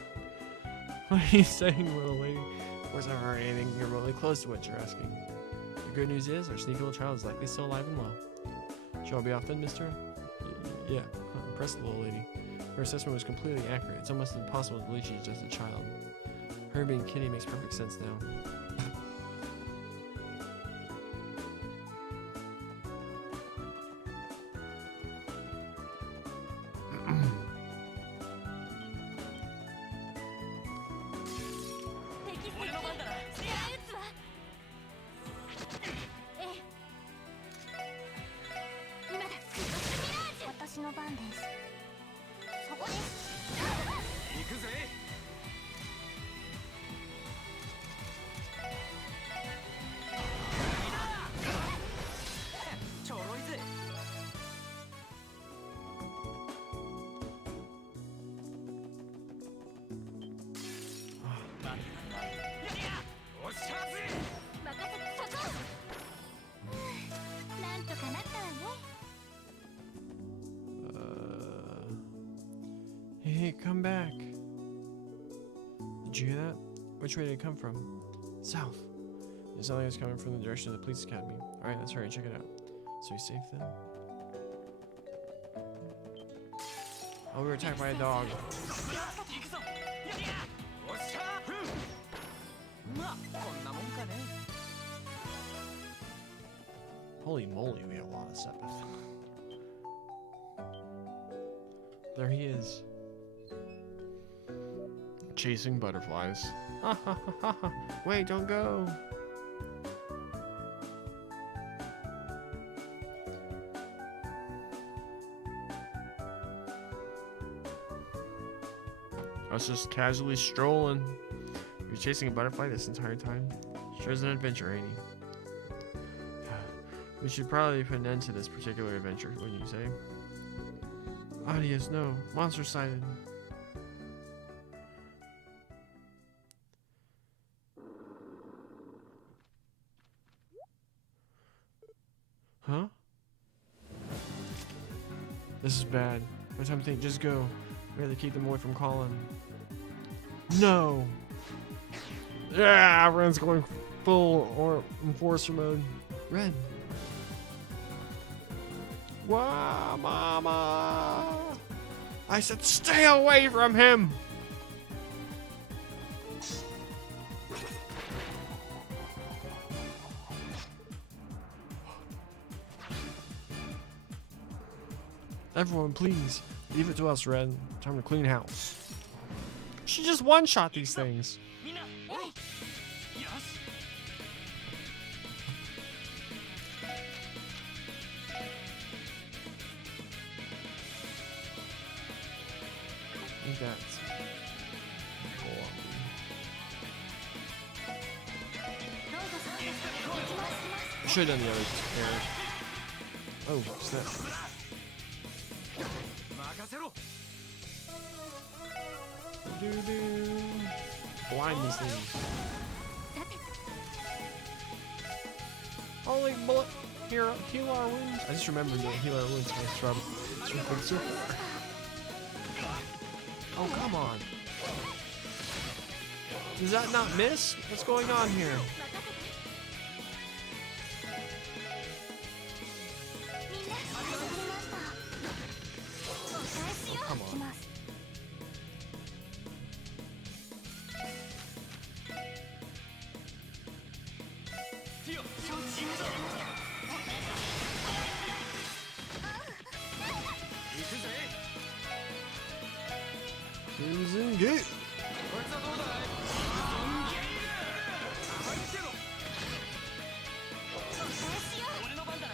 What are you saying, little lady? Of course I haven't heard anything remotely close to what you're asking. The good news is, our sneaky little child is likely still alive and well. Shall I be off then, mister? Yeah, impressed the little lady. Her assessment was completely accurate. It's almost impossible to believe she's just a child. Her being Kitty makes perfect sense now. Hey, come back. Did you hear that? Which way did it come from? South. It sounded like it was coming from the direction of the police academy. Alright, let's hurry and check it out. So you safe then? Oh, we were attacked by a dog. Holy moly, we have a lot of sepith. There he is. Chasing butterflies. Ha ha ha ha ha. Wait, don't go. I was just casually strolling. He was chasing a butterfly this entire time? Sure is an adventure, ain't he? We should probably put an end to this particular adventure, wouldn't you say? Adios, no. Monster sighted. Huh? This is bad. By the time I think, just go. We have to keep them away from Colin. No! Yeah, Ren's going full or enforcer mode. Ren. Wow, mama! I said stay away from him! Everyone, please, leave it to us, Ren. Time to clean house. She just one-shot these things. みんなおろよし I think that's... I should have done the other pair. Oh, snap. 任せろ Doo-doo. Blind these things. Holy bullet. Heal our wounds. I just remembered that heal our wounds from Super. Oh, come on. Does that not miss? What's going on here? Oh, come on. Crimson Gate. こいつはどうだい入ってろ俺の番だな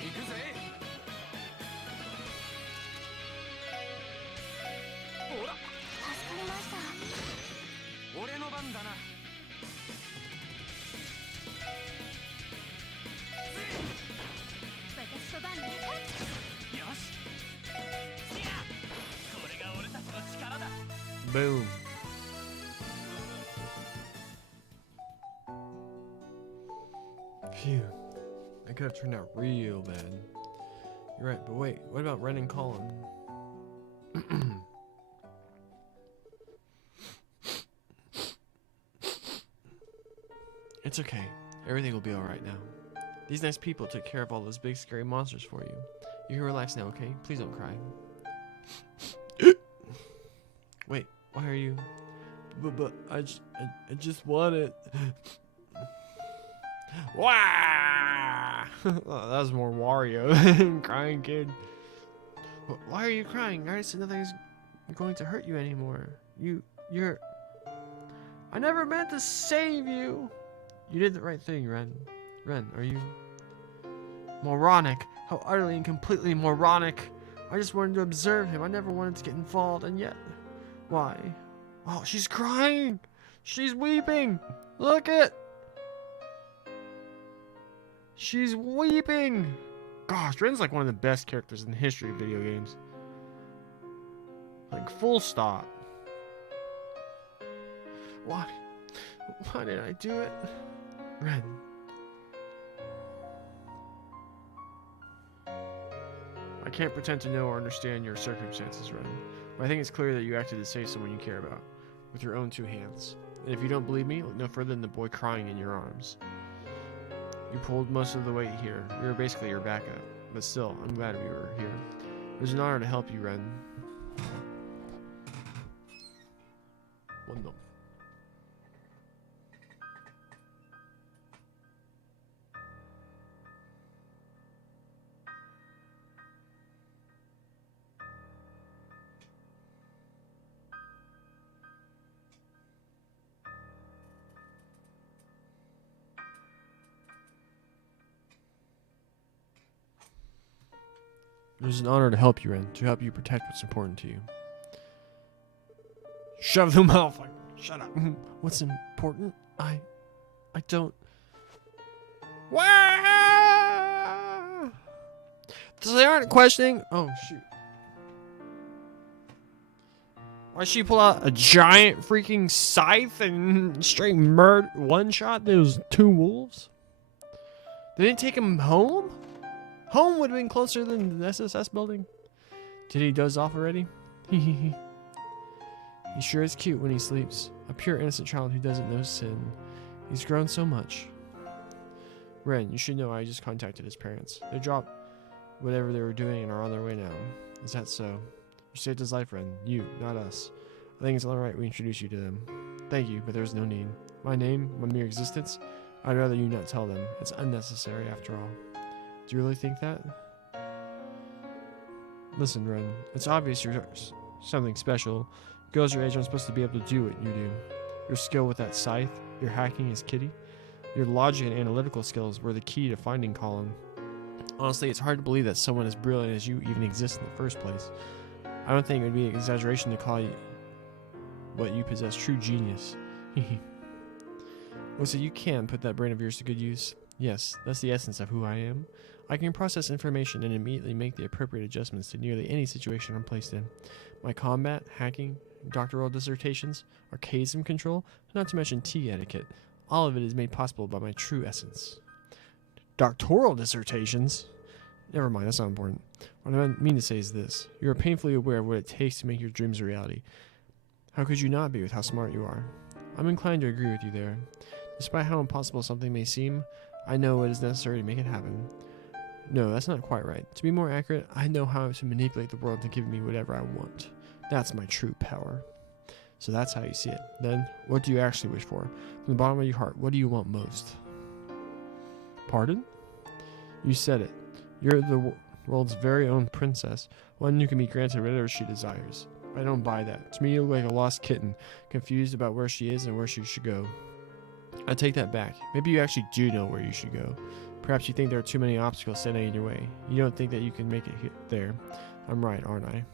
行くぜほら俺の番だなよしこれが俺たちの力だ Boom. Phew. That could have turned out real bad. You're right, but wait, what about Ren and Colin? It's okay. Everything will be alright now. These nice people took care of all those big scary monsters for you. You can relax now, okay? Please don't cry. Wait, why are you... But I just want it. Wah! Oh, that was more Wario. Crying kid. Why are you crying? I already said nothing's going to hurt you anymore. You're... I never meant to save you. You did the right thing, Ren. Ren, are you... Moronic. How utterly and completely moronic. I just wanted to observe him. I never wanted to get involved, and yet... Why? Oh, she's crying! She's weeping! Look it! She's weeping! Gosh, Ren's like one of the best characters in the history of video games. Like, full stop. Why? Why did I do it? Ren. I can't pretend to know or understand your circumstances, Ren. But I think it's clear that you acted to save someone you care about. With your own two hands. And if you don't believe me, look no further than the boy crying in your arms. You pulled most of the weight here. You were basically your backup. But still, I'm glad we were here. It was an honor to help you, Ren. One no. It was an honor to help you, Ren, to help you protect what's important to you. Shove them out. Shut up. What's important? I don't. Wah! So they aren't questioning. Oh shoot! Why she pull out a giant freaking scythe and straight murder one shot those 2 wolves? They didn't take him home? Home would have been closer than the SSS building. Did he doze off already? He sure is cute when he sleeps. A pure innocent child who doesn't know sin. He's grown so much. Ren, you should know I just contacted his parents. They dropped whatever they were doing and are on their way now. Is that so? You saved his life, Ren. You, not us. I think it's alright we introduce you to them. Thank you, but there's no need. My name, my mere existence, I'd rather you not tell them. It's unnecessary after all. Do you really think that? Listen, Ren, it's obvious you're something special. Girls your age aren't supposed to be able to do what you do. Your skill with that scythe, your hacking as Kitty, your logic and analytical skills were the key to finding Colin. Honestly, it's hard to believe that someone as brilliant as you even exists in the first place. I don't think it would be an exaggeration to call you what you possess true genius. Oh, so you can put that brain of yours to good use? Yes, that's the essence of who I am. I can process information and immediately make the appropriate adjustments to nearly any situation I'm placed in. My combat, hacking, doctoral dissertations, archaism control, not to mention tea etiquette, all of it is made possible by my true essence. Doctoral dissertations? Never mind, that's not important. What I mean to say is this. You are painfully aware of what it takes to make your dreams a reality. How could you not be with how smart you are? I'm inclined to agree with you there. Despite how impossible something may seem, I know what is necessary to make it happen. No, that's not quite right. To be more accurate, I know how to manipulate the world to give me whatever I want. That's my true power. So that's how you see it. Then, what do you actually wish for? From the bottom of your heart, what do you want most? Pardon? You said it. You're the world's very own princess, one who can be granted whatever she desires. I don't buy that. To me, you look like a lost kitten, confused about where she is and where she should go. I take that back. Maybe you actually do know where you should go. Perhaps you think there are too many obstacles standing in your way. You don't think that you can make it there. I'm right, aren't I?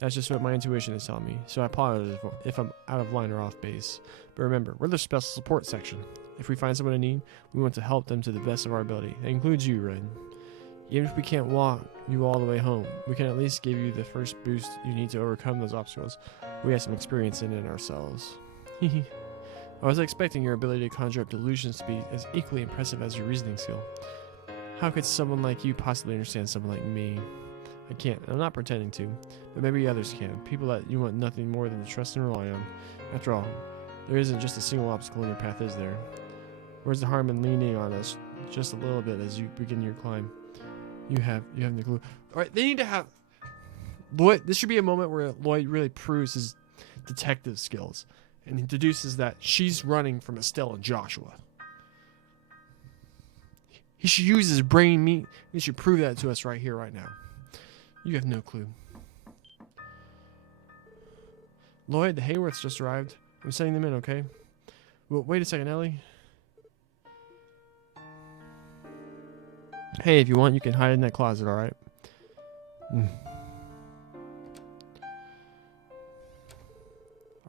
That's just what my intuition is telling me, so I apologize if I'm out of line or off base. But remember, we're the special support section. If we find someone in need, we want to help them to the best of our ability. That includes you, Ren. Even if we can't walk you all the way home, we can at least give you the first boost you need to overcome those obstacles. We have some experience in it ourselves. I was expecting your ability to conjure up delusions to be as equally impressive as your reasoning skill. How could someone like you possibly understand someone like me? I can't. I'm not pretending to, but maybe others can. People that you want nothing more than to trust and rely on. After all, there isn't just a single obstacle in your path, is there? Where's the harm in leaning on us just a little bit as you begin your climb? You have no clue. All right, they need to have Lloyd. This should be a moment where Lloyd really proves his detective skills and deduces that she's running from Estelle and Joshua. He should use his brain meat. He should prove that to us right here, right now. You have no clue. Lloyd, the Hayworths just arrived. I'm sending them in, okay? Well, wait a second, Ellie. Hey, if you want, you can hide in that closet, alright?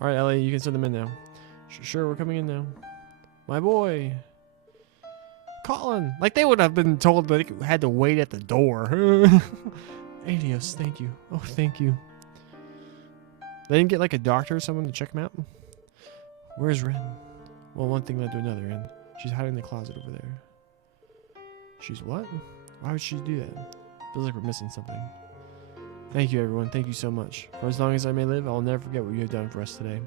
Alright, Ellie, you can send them in now. Sure, we're coming in now. My boy. Colin. Like, they would have been told that they had to wait at the door. Adios, thank you. Oh, thank you. They didn't get, like, a doctor or someone to check him out? Where's Ren? Well, one thing led to another, and she's hiding in the closet over there. She's what? Why would she do that? Feels like we're missing something. Thank you, everyone. Thank you so much. For as long as I may live, I will never forget what you have done for us today.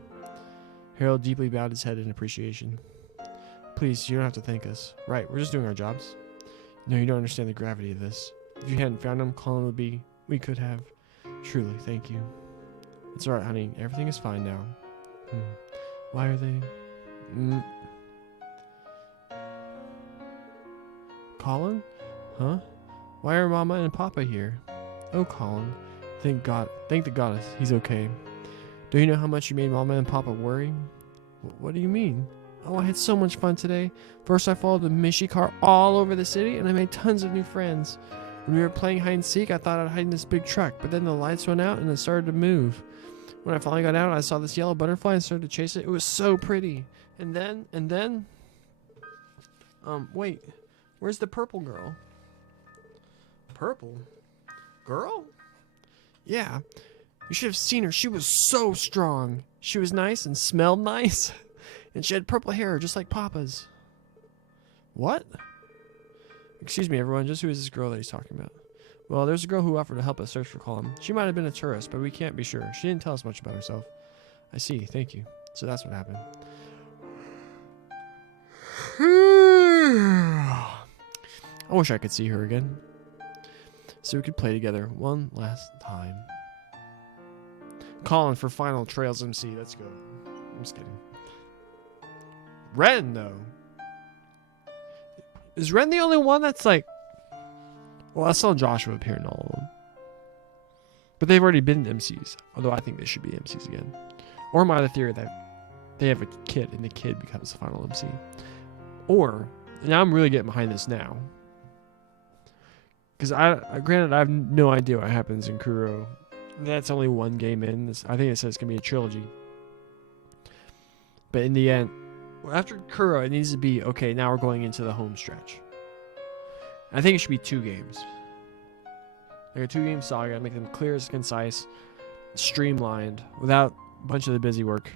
Harold deeply bowed his head in appreciation. Please, you don't have to thank us. Right, we're just doing our jobs. No, you don't understand the gravity of this. If you hadn't found him, Colin would be... We could have. Truly, thank you. It's alright, honey. Everything is fine now. Why are they... Colin? Huh? Why are Mama and Papa here? Oh, Colin. Thank God. Thank the goddess. He's okay. Do you know how much you made Mama and Papa worry? What do you mean? Oh, I had so much fun today. First, I followed the Mishi car all over the city, and I made tons of new friends. When we were playing hide and seek, I thought I'd hide in this big truck, but then the lights went out and it started to move. When I finally got out, I saw this yellow butterfly and started to chase it. It was so pretty. And then, wait, where's the purple girl? Purple? Girl? Yeah, you should have seen her. She was so strong. She was nice and smelled nice. And she had purple hair, just like Papa's. What? Excuse me, everyone. Just who is this girl that he's talking about? Well, there's a girl who offered to help us search for Colin. She might have been a tourist, but we can't be sure. She didn't tell us much about herself. I see. Thank you. So that's what happened. I wish I could see her again. So we could play together one last time. Colin for final Trails MC. Let's go. I'm just kidding. Ren, though. Is Ren the only one that's like... Well, I saw Joshua appear in all of them. But they've already been MCs. Although I think they should be MCs again. Or my other theory that they have a kid and the kid becomes the final MC. Or, and I'm really getting behind this now. Because granted, I have no idea what happens in Kuro. That's only one game in. I think it says it's going to be a trilogy. But in the end, after Kuro, it needs to be, okay, now we're going into the home stretch. I think it should be 2 games. Like a 2-game saga, make them clear, concise, streamlined, without a bunch of the busy work.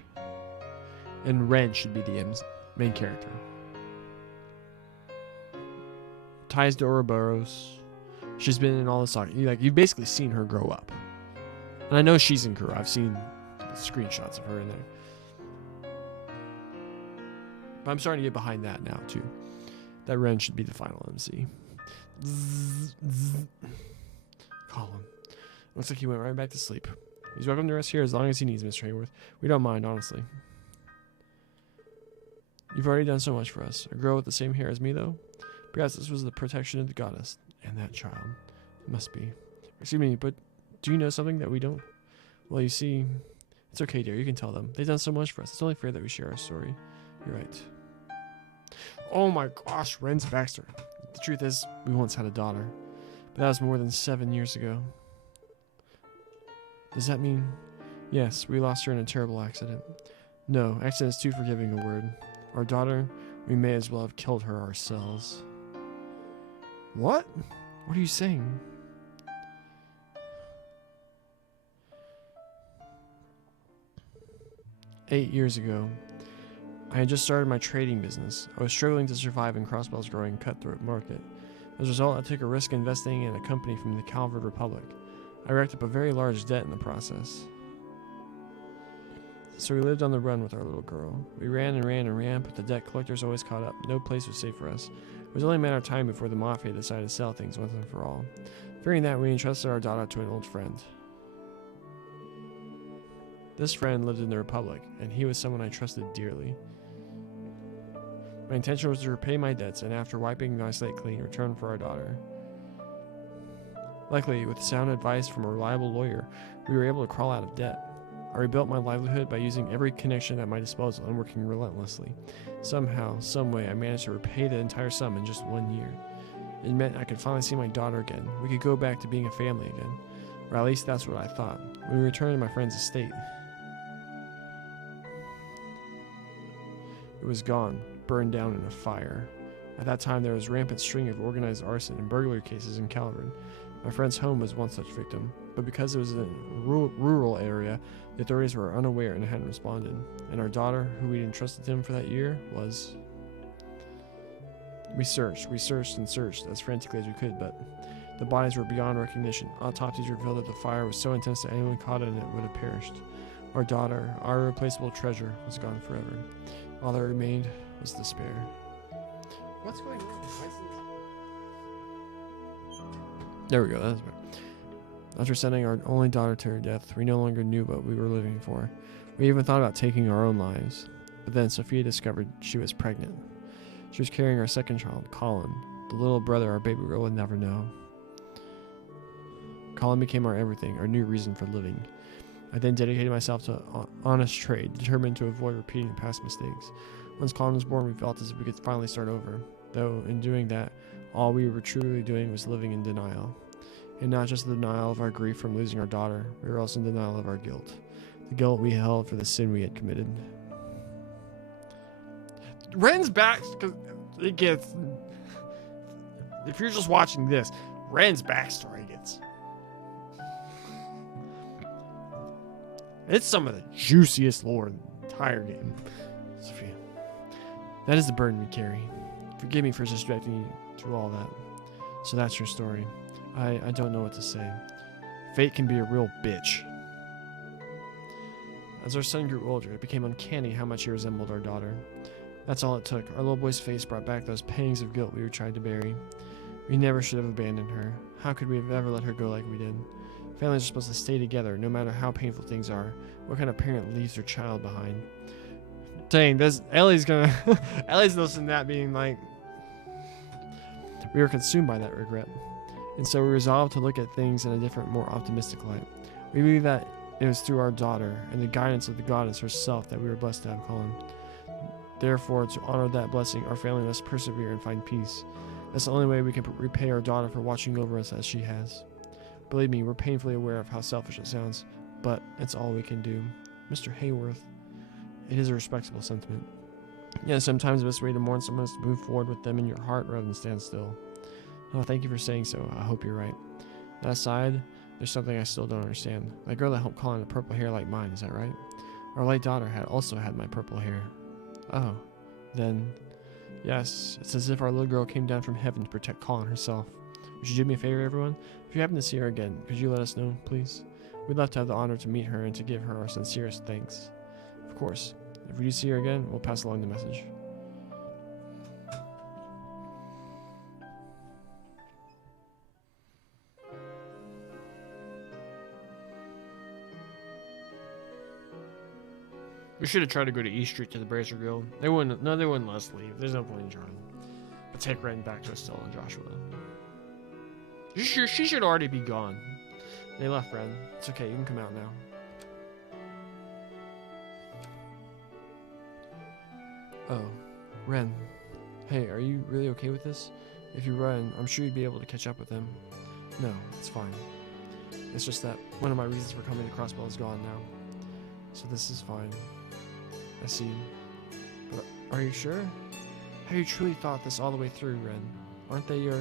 And Ren should be the main character. Ties to Ouroboros. She's been in all the saga. You've basically seen her grow up. And I know she's in Kuro. I've seen screenshots of her in there. But I'm starting to get behind that now, too. That Ren should be the final MC. Colin. Looks like he went right back to sleep. He's welcome to rest here as long as he needs, Mr. Hayworth. We don't mind, honestly. You've already done so much for us. A girl with the same hair as me, though? Perhaps this was the protection of the goddess. And that child. It must be. Excuse me, but do you know something that we don't? Well, you see, it's okay, dear. You can tell them. They've done so much for us. It's only fair that we share our story. You're right. Oh my gosh, Ren's Baxter. The truth is, we once had a daughter. But that was more than 7 years ago. Does that mean? Yes, we lost her in a terrible accident. No, accident is too forgiving a word. Our daughter, we may as well have killed her ourselves. What? What are you saying? "8 years ago, I had just started my trading business. I was struggling to survive in Crossbell's growing cutthroat market. As a result, I took a risk investing in a company from the Calvard Republic. I racked up a very large debt in the process. So we lived on the run with our little girl. We ran and ran and ran, but the debt collectors always caught up. No place was safe for us. It was only a matter of time before the Mafia decided to sell things once and for all. Fearing that, we entrusted our daughter to an old friend. This friend lived in the Republic, and he was someone I trusted dearly. My intention was to repay my debts, and after wiping my slate clean, return for our daughter. Luckily, with sound advice from a reliable lawyer, we were able to crawl out of debt. I rebuilt my livelihood by using every connection at my disposal and working relentlessly. Somehow, someway, I managed to repay the entire sum in just 1 year. It meant I could finally see my daughter again. We could go back to being a family again. Or at least that's what I thought. When we returned to my friend's estate, it was gone, burned down in a fire. At that time, there was a rampant string of organized arson and burglary cases in Calvert. My friend's home was one such victim, but because it was in a rural area, the authorities were unaware and hadn't responded. And our daughter, who we'd entrusted him for that year, was... We searched and searched as frantically as we could, but the bodies were beyond recognition. Autopsies revealed that the fire was so intense that anyone caught in it would have perished. Our daughter, our irreplaceable treasure, was gone forever. All that remained was despair. What's going on? There we go. That's right. After sending our only daughter to her death, we no longer knew what we were living for. We even thought about taking our own lives. But then Sophia discovered she was pregnant. She was carrying our second child, Colin, the little brother our baby girl would never know. Colin became our everything, our new reason for living. I then dedicated myself to honest trade, determined to avoid repeating past mistakes. Once Colin was born, we felt as if we could finally start over. though in doing that, all we were truly doing was living in denial. And not just the denial of our grief from losing our daughter, we were also in denial of our guilt. The guilt we held for the sin we had committed. Ren's back, because it gets... If you're just watching this, Ren's backstory gets... It's some of the juiciest lore in the entire game. Sophia. That is the burden we carry. Forgive me for subjecting you to all that. So that's your story. I don't know what to say. Fate can be a real bitch. As our son grew older, it became uncanny how much he resembled our daughter. That's all it took. Our little boy's face brought back those pangs of guilt we were trying to bury. We never should have abandoned her. How could we have ever let her go like we did? Families are supposed to stay together, no matter how painful things are. What kind of parent leaves their child behind? Dang, Ellie's gonna... Ellie's listening to that being like... We were consumed by that regret. And so we resolved to look at things in a different, more optimistic light. We believe that it was through our daughter and the guidance of the goddess herself that we were blessed to have Colin. Therefore, to honor that blessing, our family must persevere and find peace. That's the only way we can repay our daughter for watching over us as she has. Believe me, we're painfully aware of how selfish it sounds, but it's all we can do. Mr. Hayworth, it is a respectable sentiment. Yeah, sometimes the best way to mourn someone is to move forward with them in your heart rather than stand still. Oh, thank you for saying so. I hope you're right. That aside, there's something I still don't understand. That girl that helped Colin had purple hair like mine, is that right? Our late daughter also had my purple hair. Oh, then, yes, it's as if our little girl came down from heaven to protect Colin herself. Would you do me a favor, everyone? If you happen to see her again, could you let us know, please? We'd love to have the honor to meet her and to give her our sincerest thanks. Of course. If we do see her again, we'll pass along the message. We should have tried to go to East Street to the Bracer Guild. They wouldn't let us leave. There's no point in trying. But take Ren back to Estelle and Joshua. She should already be gone. They left, Ren. It's okay, you can come out now. Oh, Ren. Hey, are you really okay with this? If you run, I'm sure you'd be able to catch up with him. No, it's fine. It's just that one of my reasons for coming to Crossbell is gone now. So this is fine. I see. But are you sure? Have you truly thought this all the way through, Ren? Aren't they your...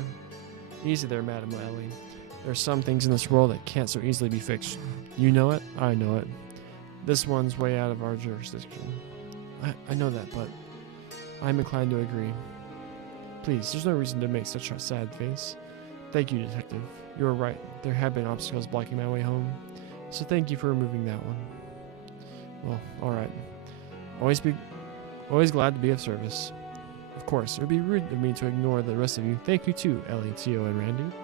Easy there, Madam Ellie. There are some things in this world that can't so easily be fixed. You know it, I know it. This one's way out of our jurisdiction. I know that, but I'm inclined to agree. Please, there's no reason to make such a sad face. Thank you, Detective. You were right. There have been obstacles blocking my way home. So thank you for removing that one. Well, alright. Always glad to be of service. Of course, it would be rude of me to ignore the rest of you. Thank you too, Ellie, Tio, and Randy.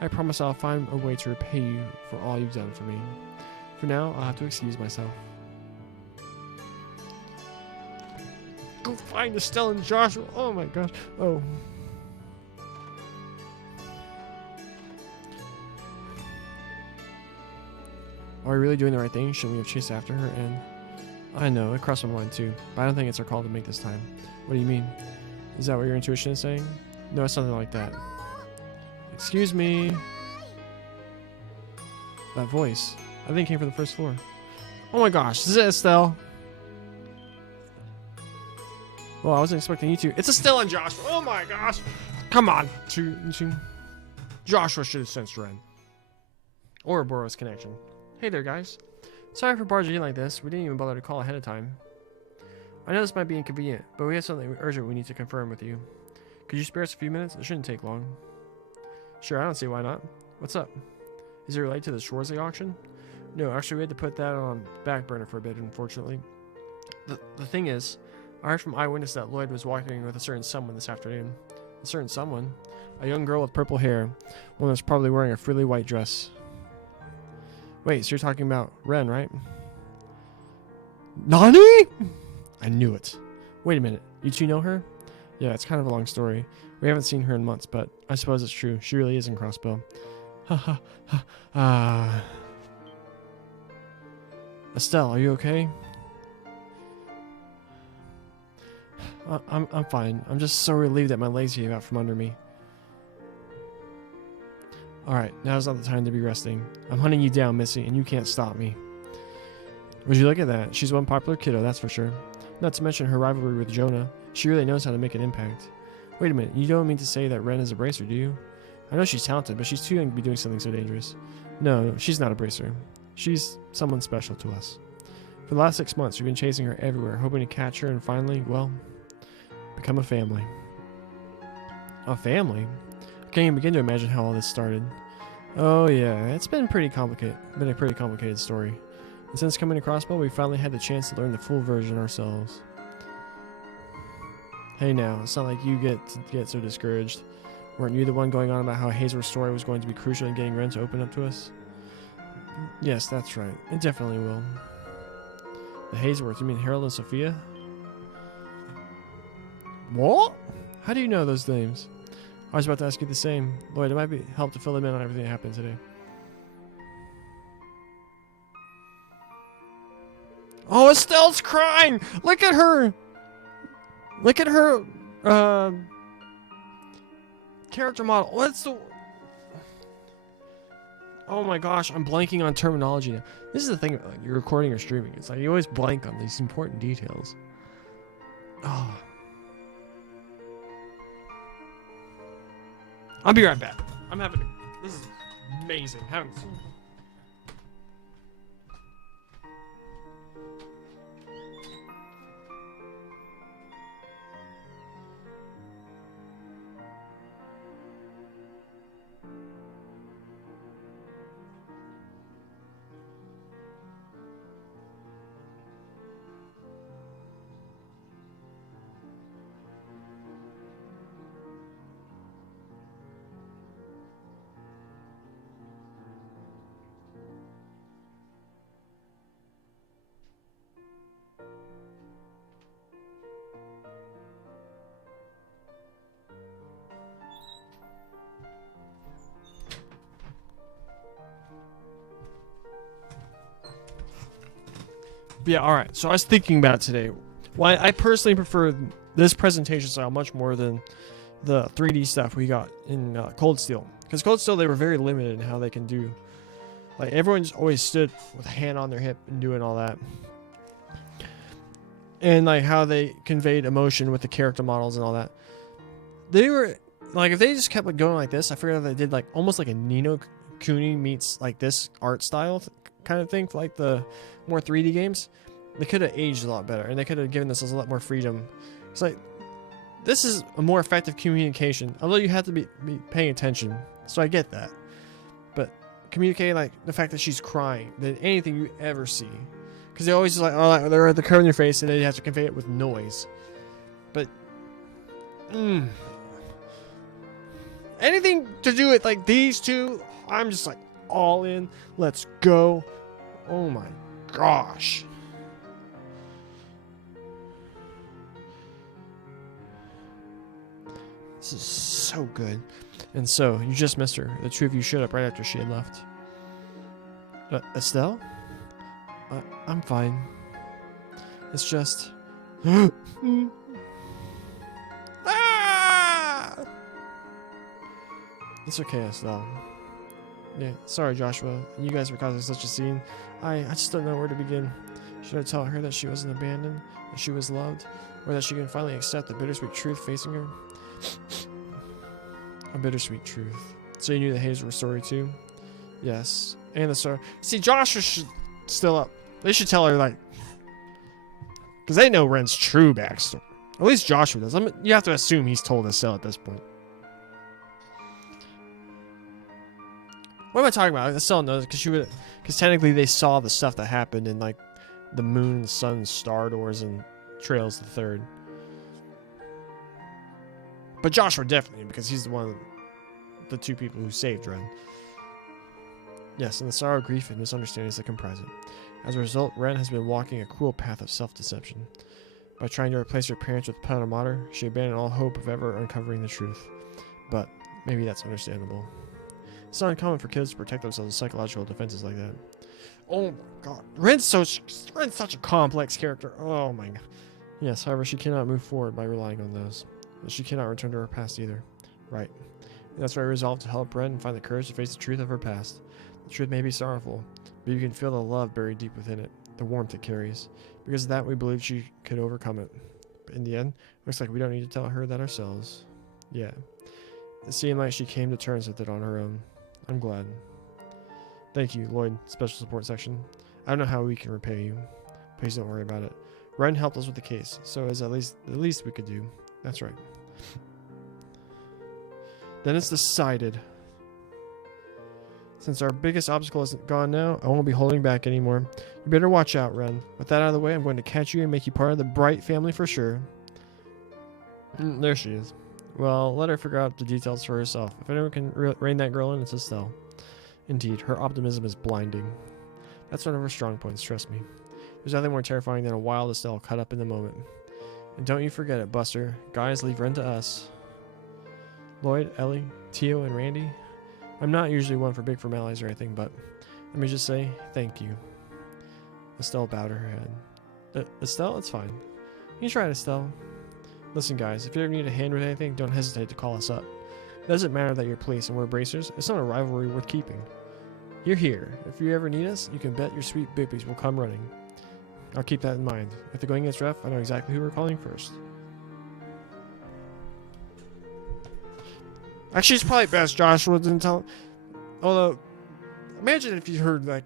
I promise I'll find a way to repay you for all you've done for me. For now, I'll have to excuse myself. Go find Estelle and Joshua. Oh my gosh. Oh. Are we really doing the right thing? Should we have chased after her? And I know, it crossed my mind too, but I don't think it's our call to make this time. What do you mean? Is that what your intuition is saying? No, it's something like that. Excuse me. That voice. I think it came from the first floor. Oh my gosh, this is Estelle. Well, I wasn't expecting you to. It's Estelle and Joshua. Oh my gosh. Come on. Joshua should have sensed Ren. Or Boros connection. Hey there, guys. Sorry for barging in like this. We didn't even bother to call ahead of time. I know this might be inconvenient, but we have something urgent we need to confirm with you. Could you spare us a few minutes? It shouldn't take long. Sure, I don't see why not. What's up? Is it related to the Schwarzschild auction? No, actually we had to put that on back burner for a bit, unfortunately. The thing is, I heard from eyewitness that Lloyd was walking with a certain someone this afternoon. A certain someone? A young girl with purple hair. One that's probably wearing a frilly white dress. Wait, so you're talking about Ren, right? Nani? I knew it. Wait a minute, you two know her? Yeah, it's kind of a long story. We haven't seen her in months, but I suppose it's true. She really is in Crossbell. Ha ha ha. Estelle, are you okay? I'm fine. I'm just so relieved that my legs gave out from under me. Alright, now's not the time to be resting. I'm hunting you down, Missy, and you can't stop me. Would you look at that? She's one popular kiddo, that's for sure. Not to mention her rivalry with Jonah. She really knows how to make an impact. Wait a minute, you don't mean to say that Ren is a bracer, do you? I know she's talented, but she's too young to be doing something so dangerous. No, she's not a bracer. She's someone special to us. For the last 6 months, we've been chasing her everywhere, hoping to catch her and finally, well, become a family. A family? I can't even begin to imagine how all this started. Oh yeah, it's been pretty complicated. Been a pretty complicated story. And since coming to Crossbow, we finally had the chance to learn the full version ourselves. Hey now, it's not like you get so discouraged. Weren't you the one going on about how Hazor's story was going to be crucial in getting Ren to open up to us? Yes, that's right. It definitely will. The Hazeworth, you mean Harold and Sophia? What? How do you know those names? I was about to ask you the same. Lloyd, it might be help to fill them in on everything that happened today. Oh, Estelle's crying! Look at her! Look at her, character model. What's the... Oh my gosh, I'm blanking on terminology now. This is the thing, like, you're recording or streaming. It's like you always blank on these important details. Oh. I'll be right back. I'm having a... This is amazing. Having... Yeah, alright. So I was thinking about today. Why I personally prefer this presentation style much more than the 3D stuff we got in Cold Steel. Because Cold Steel, they were very limited in how they can do. Like, everyone just always stood with a hand on their hip and doing all that. And, like, how they conveyed emotion with the character models and all that. They were, like, if they just kept like, going like this, I figured if they did, like, almost like a Ni no Kuni meets, like, this art style kind of thing for, like, the more 3D games, they could have aged a lot better, and they could have given us a lot more freedom. It's like, this is a more effective communication, although you have to be paying attention, so I get that. But communicating, like, the fact that she's crying than anything you ever see. Because they always just like, oh, they're at the curve in your face, and then you have to convey it with noise. But, anything to do with, like, these two, I'm just like, all in. Let's go. Oh my gosh. This is so good. And so, you just missed her. The two of you showed up right after she had left. Estelle? I'm fine. It's just... Ah! It's okay, Estelle. Yeah, sorry, Joshua. You guys were causing such a scene. I just don't know where to begin. Should I tell her that she wasn't abandoned, that she was loved, or that she can finally accept the bittersweet truth facing her? A bittersweet truth. So you knew the Hazer story too? Yes. And the story. See, Joshua should still up. They should tell her, like, because they know Ren's true backstory. At least Joshua does. You have to assume he's told Estelle at this point. What am I talking about? Estelle knows because technically they saw the stuff that happened in, like, the moon, sun, star doors, and Trails the Third. But Joshua definitely, because he's the one of the two people who saved Ren. Yes, and the sorrow, grief, and misunderstandings that comprise it. As a result, Ren has been walking a cruel path of self-deception. By trying to replace her parents with Padre Mater, she abandoned all hope of ever uncovering the truth. But maybe that's understandable. It's not uncommon for kids to protect themselves with psychological defenses like that. Oh my god. Ren's such a complex character. Oh my god. Yes, however, she cannot move forward by relying on those. She cannot return to her past either. Right. And that's why I resolved to help Ren find the courage to face the truth of her past. The truth may be sorrowful, but you can feel the love buried deep within it, the warmth it carries. Because of that, we believed she could overcome it. But in the end, looks like we don't need to tell her that ourselves. Yeah. It seemed like she came to terms with it on her own. I'm glad. Thank you, Lloyd, Special Support Section. I don't know how we can repay you. Please don't worry about it. Ren helped us with the case, so it's the least we could do. That's right. Then it's decided. Since our biggest obstacle is gone now, I won't be holding back anymore. You better watch out, Ren. With that out of the way, I'm going to catch you and make you part of the Bright family for sure. There she is. Well, let her figure out the details for herself. If anyone can rein that girl in, it's Estelle. Indeed, her optimism is blinding. That's one of her strong points, trust me. There's nothing more terrifying than a wild Estelle caught up in the moment. And don't you forget it, Buster. Guys, leave Ren to us. Lloyd, Ellie, Tio, and Randy. I'm not usually one for big formalities or anything, but let me just say thank you. Estelle bowed her head. Estelle, it's fine. You try it, Estelle. Listen, guys, if you ever need a hand with anything, don't hesitate to call us up. It doesn't matter that you're police and we're bracers. It's not a rivalry worth keeping. You're here. If you ever need us, you can bet your sweet boobies will come running. I'll keep that in mind. If the going gets rough, I know exactly who we're calling first. Actually, it's probably best Joshua didn't tell. Although, imagine if you heard like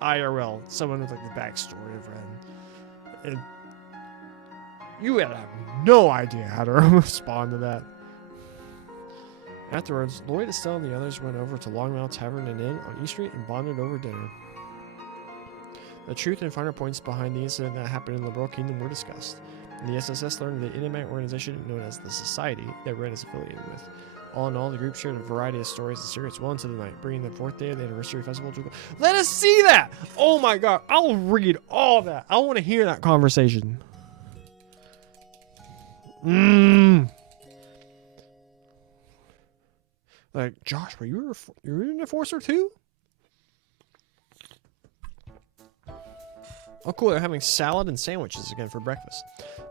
IRL, someone with like the backstory of Ren, and you would have no idea how to respond to that. Afterwards, Lloyd, Estelle, and the others went over to Longmouth Tavern and Inn on East Street and bonded over dinner. The truth and finer points behind the incident that happened in the Liberal Kingdom were discussed, and the SSS learned of the enigmatic organization known as the Society that Ren is affiliated with. All in all, the group shared a variety of stories and secrets well into the night, bringing the 4th day of the anniversary festival to a close. Let us see that! Oh my god, I'll read all that. I want to hear that conversation. Like, Joshua, you're an enforcer too? Oh, cool. They're having salad and sandwiches again for breakfast.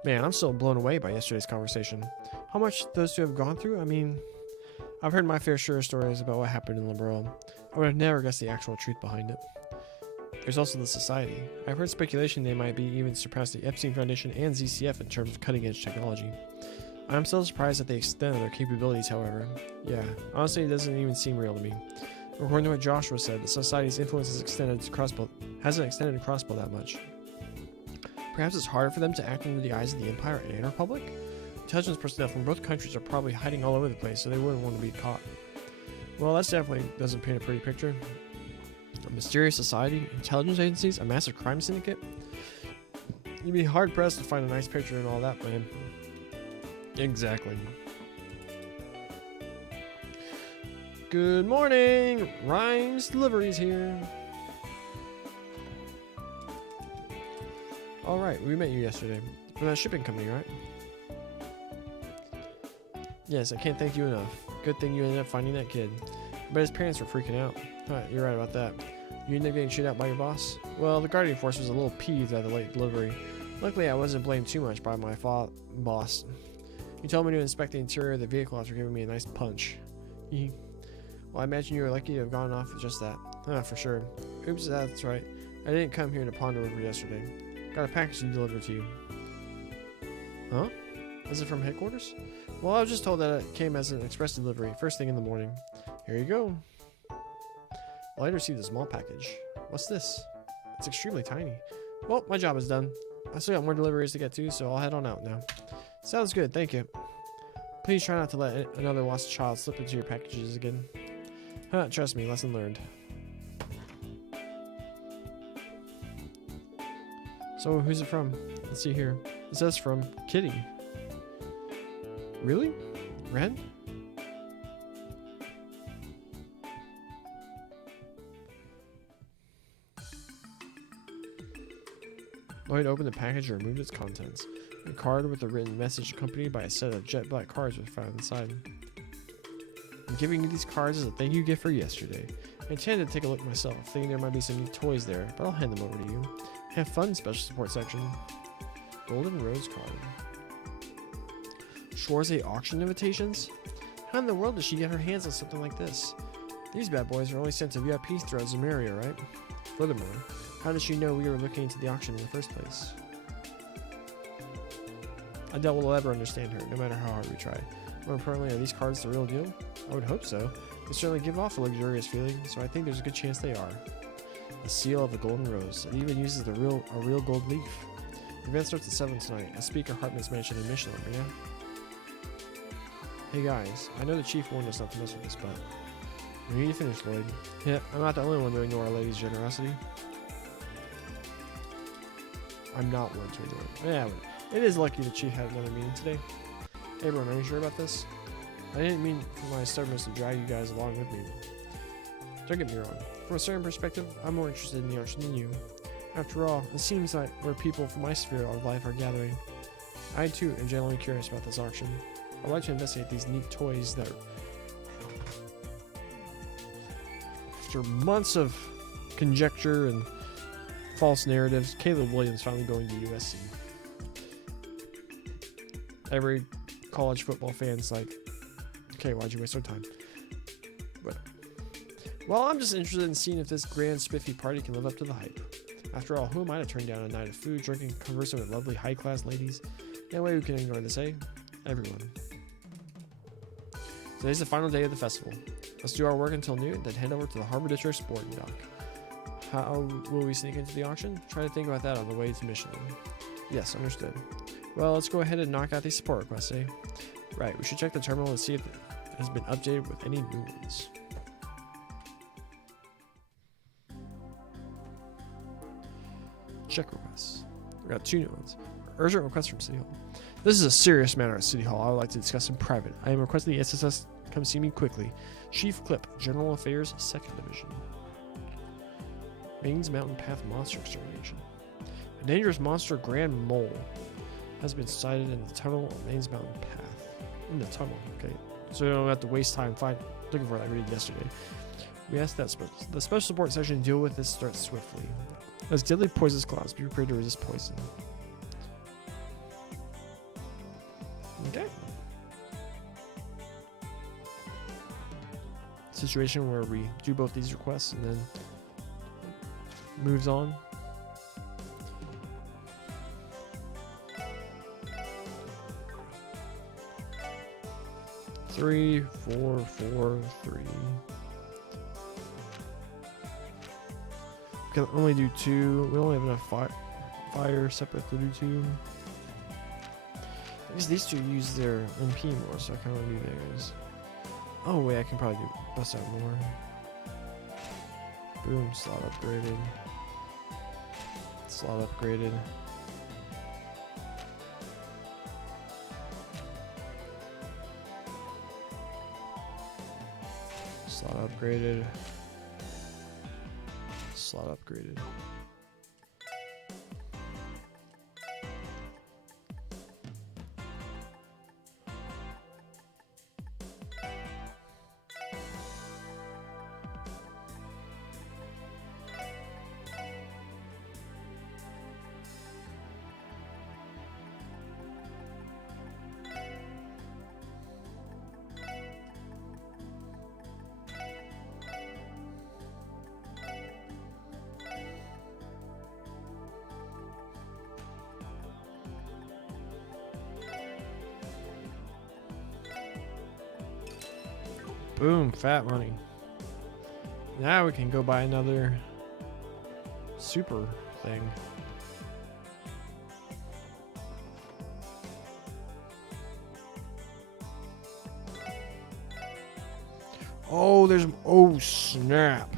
Man, I'm still blown away by yesterday's conversation. How much those two have gone through? I mean, I've heard my fair share of stories about what happened in Liberal. I would have never guessed the actual truth behind it. There's also the Society. I've heard speculation they might be even surpass the Epstein Foundation and ZCF in terms of cutting-edge technology. I'm still surprised at the extent of their capabilities, however. Yeah, honestly, it doesn't even seem real to me. According to what Joshua said, the Society's influence hasn't extended to Crossbow that much. Perhaps it's harder for them to act under the eyes of the Empire and Republic? Intelligence personnel from both countries are probably hiding all over the place, so they wouldn't want to be caught. Well, that definitely doesn't paint a pretty picture. A mysterious society, intelligence agencies, a massive crime syndicate? You'd be hard-pressed to find a nice picture in all that, man. Exactly. Good morning! Rhymes Deliveries here. Alright, we met you yesterday. From that shipping company, right? Yes, I can't thank you enough. Good thing you ended up finding that kid. But his parents were freaking out. Alright, you're right about that. You ended up getting chewed out by your boss? Well, the Guardian Force was a little peeved at the late delivery. Luckily, I wasn't blamed too much by my boss. He told me to inspect the interior of the vehicle after giving me a nice punch. Well, I imagine you were lucky to have gone off with just that. For sure. Oops, that's right. I didn't come here to ponder over yesterday. Got a package to deliver to you. Huh? Is it from headquarters? Well, I was just told that it came as an express delivery, first thing in the morning. Here you go. Well, I received a small package. What's this? It's extremely tiny. Well, my job is done. I still got more deliveries to get to, so I'll head on out now. Sounds good, thank you. Please try not to let another lost child slip into your packages again. Trust me, lesson learned. So, who's it from? Let's see here. It says from Kitty. Really? Ren? Lloyd opened the package and removed its contents. A card with a written message accompanied by a set of jet black cards was found inside. I'm giving you these cards as a thank you gift for yesterday. I intended to take a look myself, thinking there might be some new toys there, but I'll hand them over to you. Have fun, Special Support Section. Golden Rose card. Schwarze auction invitations? How in the world does she get her hands on something like this? These bad boys are only sent to VIP throws in Mario, right? Furthermore, how did she know we were looking into the auction in the first place? I doubt we'll ever understand her, no matter how hard we try. More importantly, are these cards the real deal? I would hope so. They certainly give off a luxurious feeling, so I think there's a good chance they are. The seal of the Golden Rose. It even uses a real gold leaf. The event starts at 7 tonight, at Speaker Hartman's mansion in Michelin, yeah? Hey guys, I know the chief warned us not to mess with this, but we need to finish, Lloyd. Yeah, I'm not the only one to ignore Our Lady's generosity. I'm not one to ignore it. Yeah, but it is lucky the chief had another meeting today. Hey everyone, are you sure about this? I didn't mean for my stubbornness to drag you guys along with me. Don't get me wrong. From a certain perspective, I'm more interested in the auction than you. After all, it seems like where people from my sphere of life are gathering. I too am genuinely curious about this auction. I'd like to investigate these neat toys that, after months of conjecture and false narratives, Caleb Williams finally going to USC. Every college football fan's like, okay, why'd you waste our time? But, well, I'm just interested in seeing if this grand spiffy party can live up to the hype. After all, who am I to turn down a night of food, drinking, conversing with lovely high-class ladies? No way we can ignore this, eh? Everyone. Today's the final day of the festival. Let's do our work until noon, then head over to the Harbor District Sporting Dock. How will we sneak into the auction? Try to think about that on the way to Michelin. Yes, understood. Well, let's go ahead and knock out these support requests, eh? Right, we should check the terminal and see if it has been updated with any new ones. Check requests. We got 2 new ones. Urgent request from City Hall. This is a serious matter at City Hall I would like to discuss in private. I am requesting the SSS come see me quickly. Chief Clip, General Affairs, 2nd Division. Mains Mountain Path Monster Extermination. A dangerous monster Grand Mole has been sighted in the tunnel of Mains Mountain Path. In the tunnel, okay. So you don't have to waste time looking for that read yesterday. We asked that the special support section deal with this threat swiftly. As deadly poisonous clouds, be prepared to resist poison. Okay. Situation where we do both these requests and then moves on. Three, four, 3. We can only do 2. We only have enough fire separate to do 2. I guess these 2 use their MP more, so I can only do theirs. Oh wait, I can probably bust out more. Boom, slot upgraded. Slot upgraded. Slot upgraded. Slot upgraded. Boom, fat money. Now we can go buy another super thing. Oh, there's, oh snap.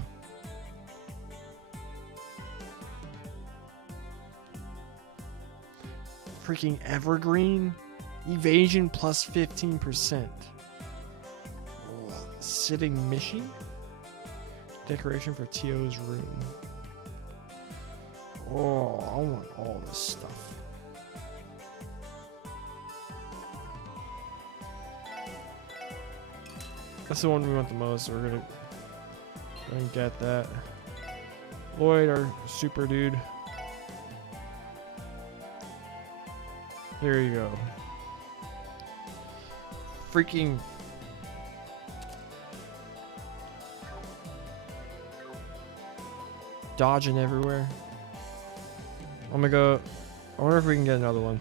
Freaking evergreen. Evasion plus 15%. Sitting mission? Decoration for T.O.'s room. Oh, I want all this stuff. That's the one we want the most, so we're gonna go and get that. Lloyd, our super dude. Here you go. Freaking dodging everywhere. I'm gonna go. I wonder if we can get another one.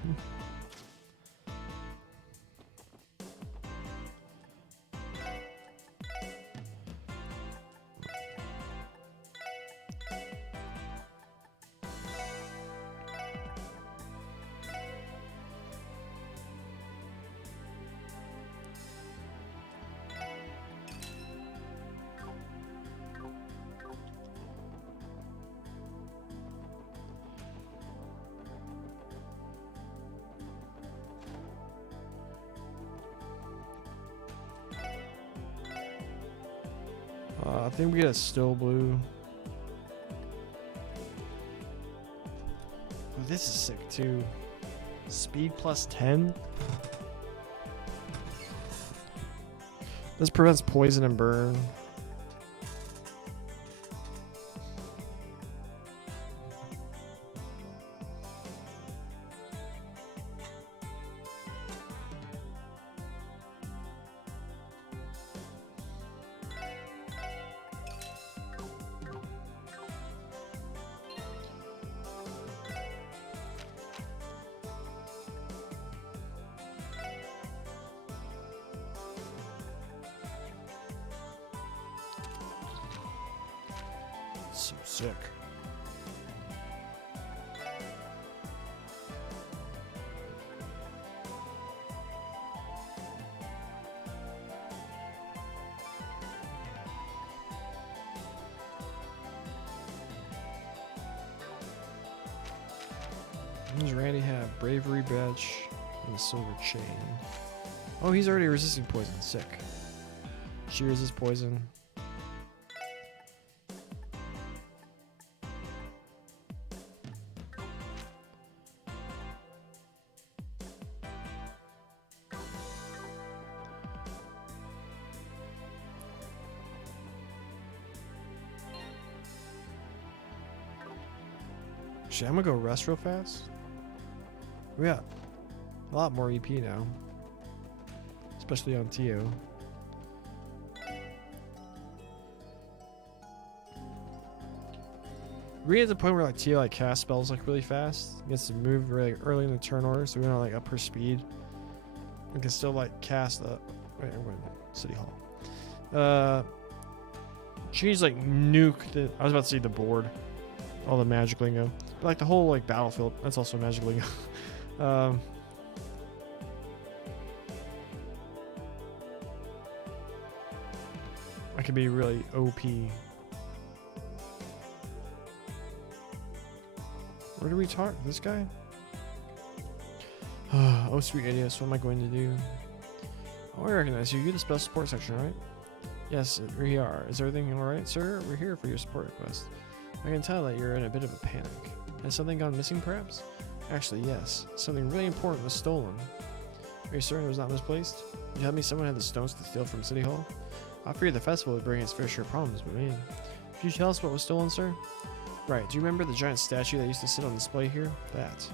I think we get a still blue. Oh, this is sick too. Speed plus 10. This prevents poison and burn. So sick. What does Randy have? Bravery badge and a silver chain. Oh, he's already resisting poison. Sick. She resists poison. Actually, I'm gonna go rest real fast. We got a lot more EP now, especially on Tio. We're at the point where like Tio like cast spells like really fast. Gets to move really early in the turn order, so we don't like up her speed. We can still like cast the. Wait, I'm going to City Hall. She's like nuke the. I was about to say the board, all the magic lingo. But like the whole like battlefield, that's also magic lingo. I can be really OP. Where do we talk? This guy? Oh, sweet idiots. What am I going to do? Oh, I recognize you. You're the special support section, right? Yes, we are. Is everything alright, sir? We're here for your support request. I can tell that you're in a bit of a panic. Has something gone missing, perhaps? Actually, yes. Something really important was stolen. Are you certain it was not misplaced? You tell me someone had the stones to steal from City Hall? I feared the festival would bring its fair share of problems, but man. Could you tell us what was stolen, sir? Right, do you remember the giant statue that used to sit on display here? That.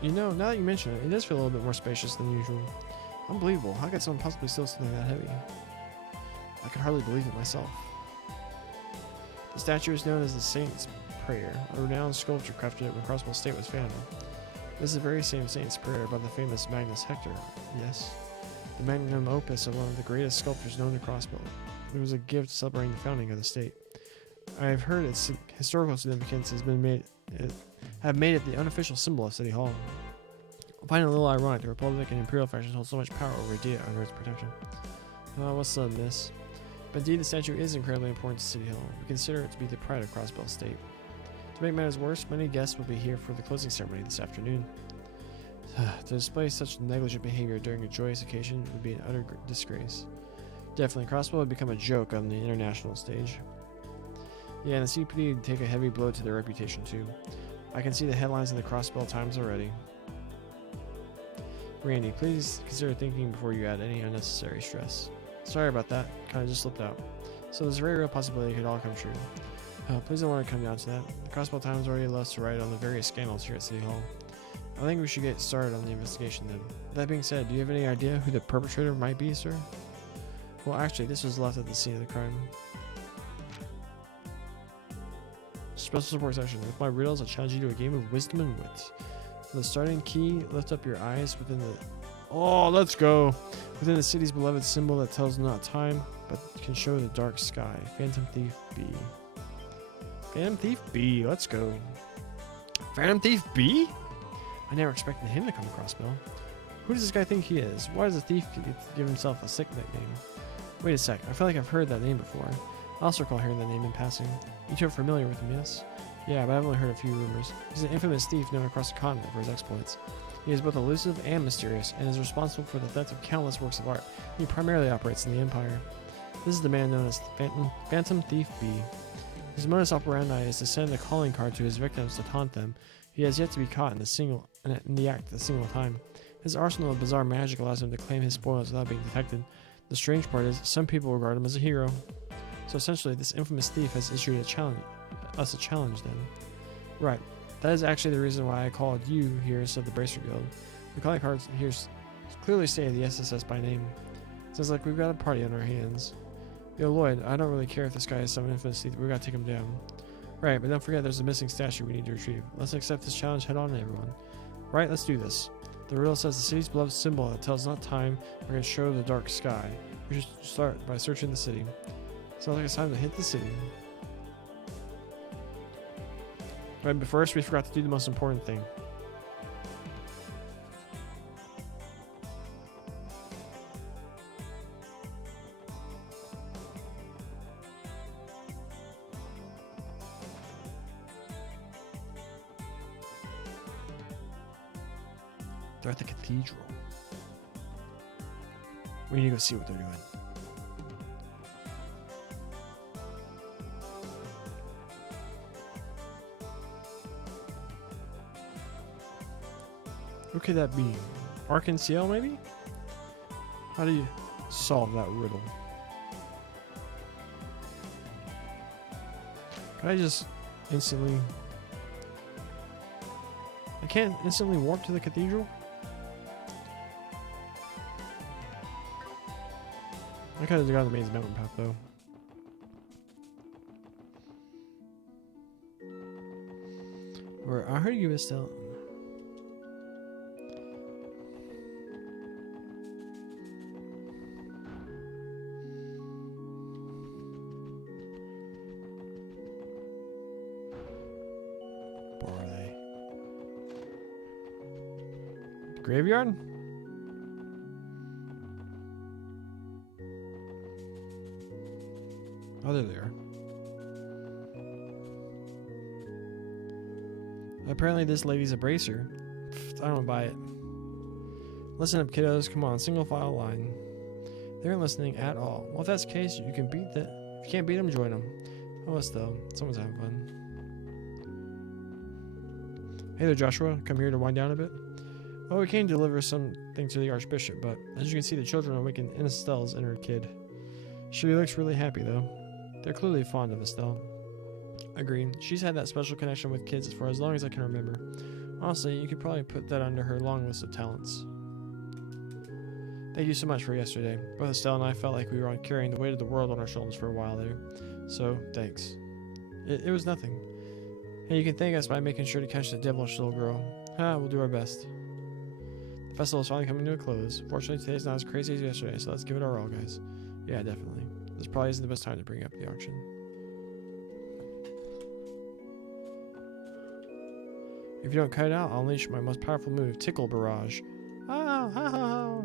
You know, now that you mention it, it does feel a little bit more spacious than usual. Unbelievable. How could someone possibly steal something that heavy? I could hardly believe it myself. The statue is known as the Saint's Prayer, a renowned sculpture crafted when Crossbow State was founded. This is the very same Saint's Prayer by the famous Magnus Hector. Yes, the magnum opus of one of the greatest sculptors known to Crossbow. It was a gift celebrating the founding of the state. I have heard its historical significance has been made it the unofficial symbol of City Hall. I find it a little ironic the Republic and Imperial factions hold so much power over Idea under its protection. What's up, miss? But indeed, the statue is incredibly important to City Hall. We consider it to be the pride of Crossbow State. To make matters worse, many guests will be here for the closing ceremony this afternoon. To display such negligent behavior during a joyous occasion would be an utter disgrace. Definitely, Crossbow would become a joke on the international stage. Yeah, and the CPD would take a heavy blow to their reputation too. I can see the headlines in the Crossbow Times already. Randy, please consider thinking before you add any unnecessary stress. Sorry about that, kinda just slipped out. So there's a very real possibility it could all come true. Oh, please don't let it come down to that. The Crossbow Times already loves to write on the various scandals here at City Hall. I think we should get started on the investigation then. That being said, do you have any idea who the perpetrator might be, sir? Well, actually, this was left at the scene of the crime. Special support section. With my riddles, I challenge you to a game of wisdom and wit. For the starting key, lift up your eyes within the... Oh, let's go! Within the city's beloved symbol that tells not time, but can show the dark sky. Phantom Thief B. Phantom Thief B, let's go. Phantom Thief B? I never expected him to come across, Bill. Who does this guy think he is? Why does a thief give himself a sick nickname? Wait a sec, I feel like I've heard that name before. I also recall hearing that name in passing. You two are familiar with him, yes? Yeah, but I've only heard a few rumors. He's an infamous thief known across the continent for his exploits. He is both elusive and mysterious, and is responsible for the theft of countless works of art. He primarily operates in the Empire. This is the man known as Phantom Thief B. His modus operandi is to send a calling card to his victims to taunt them. He has yet to be caught in the act a single time. His arsenal of bizarre magic allows him to claim his spoils without being detected. The strange part is, some people regard him as a hero. So essentially, this infamous thief has issued a challenge then. Right. That is actually the reason why I called you here instead of the Bracer Guild. The calling cards here clearly say the SSS by name. Sounds like we've got a party on our hands. Yo, Lloyd, I don't really care if this guy is some infamous thief. We gotta take him down. Right, but don't forget there's a missing statue we need to retrieve. Let's accept this challenge head on, everyone. Right, let's do this. The riddle says the city's beloved symbol that tells not time or can show the dark sky. We should start by searching the city. Sounds like it's time to hit the city. Right, but first we forgot to do the most important thing. They're at the cathedral. We need to go see what they're doing. Who could that be? Arkanciel, maybe? How do you solve that riddle? Can I just instantly... I can't instantly warp to the cathedral? I could have got the maze mountain path though. Or I heard you were still... Graveyard? Oh, they're there. Apparently this lady's a bracer. Pfft, I don't buy it. Listen up, kiddos. Come on, single file line. They aren't listening at all. Well, if that's the case, you can beat the... If you can't beat them, join them. Oh, still. Someone's having fun. Hey there, Joshua. Come here to wind down a bit. Well, we came to deliver something to the Archbishop, but as you can see, the children are waking Estelle's inner kid. She looks really happy, though. They're clearly fond of Estelle. Agreed. She's had that special connection with kids for as long as I can remember. Honestly, you could probably put that under her long list of talents. Thank you so much for yesterday. Both Estelle and I felt like we were carrying the weight of the world on our shoulders for a while there. So, thanks. It was nothing. And you can thank us by making sure to catch the devilish little girl. We'll do our best. The festival is finally coming to a close. Fortunately, today's not as crazy as yesterday, so let's give it our all, guys. Yeah, definitely. This probably isn't the best time to bring up the auction. If you don't cut it out, I'll unleash my most powerful move, Tickle Barrage. Ah, ha, ha, ha.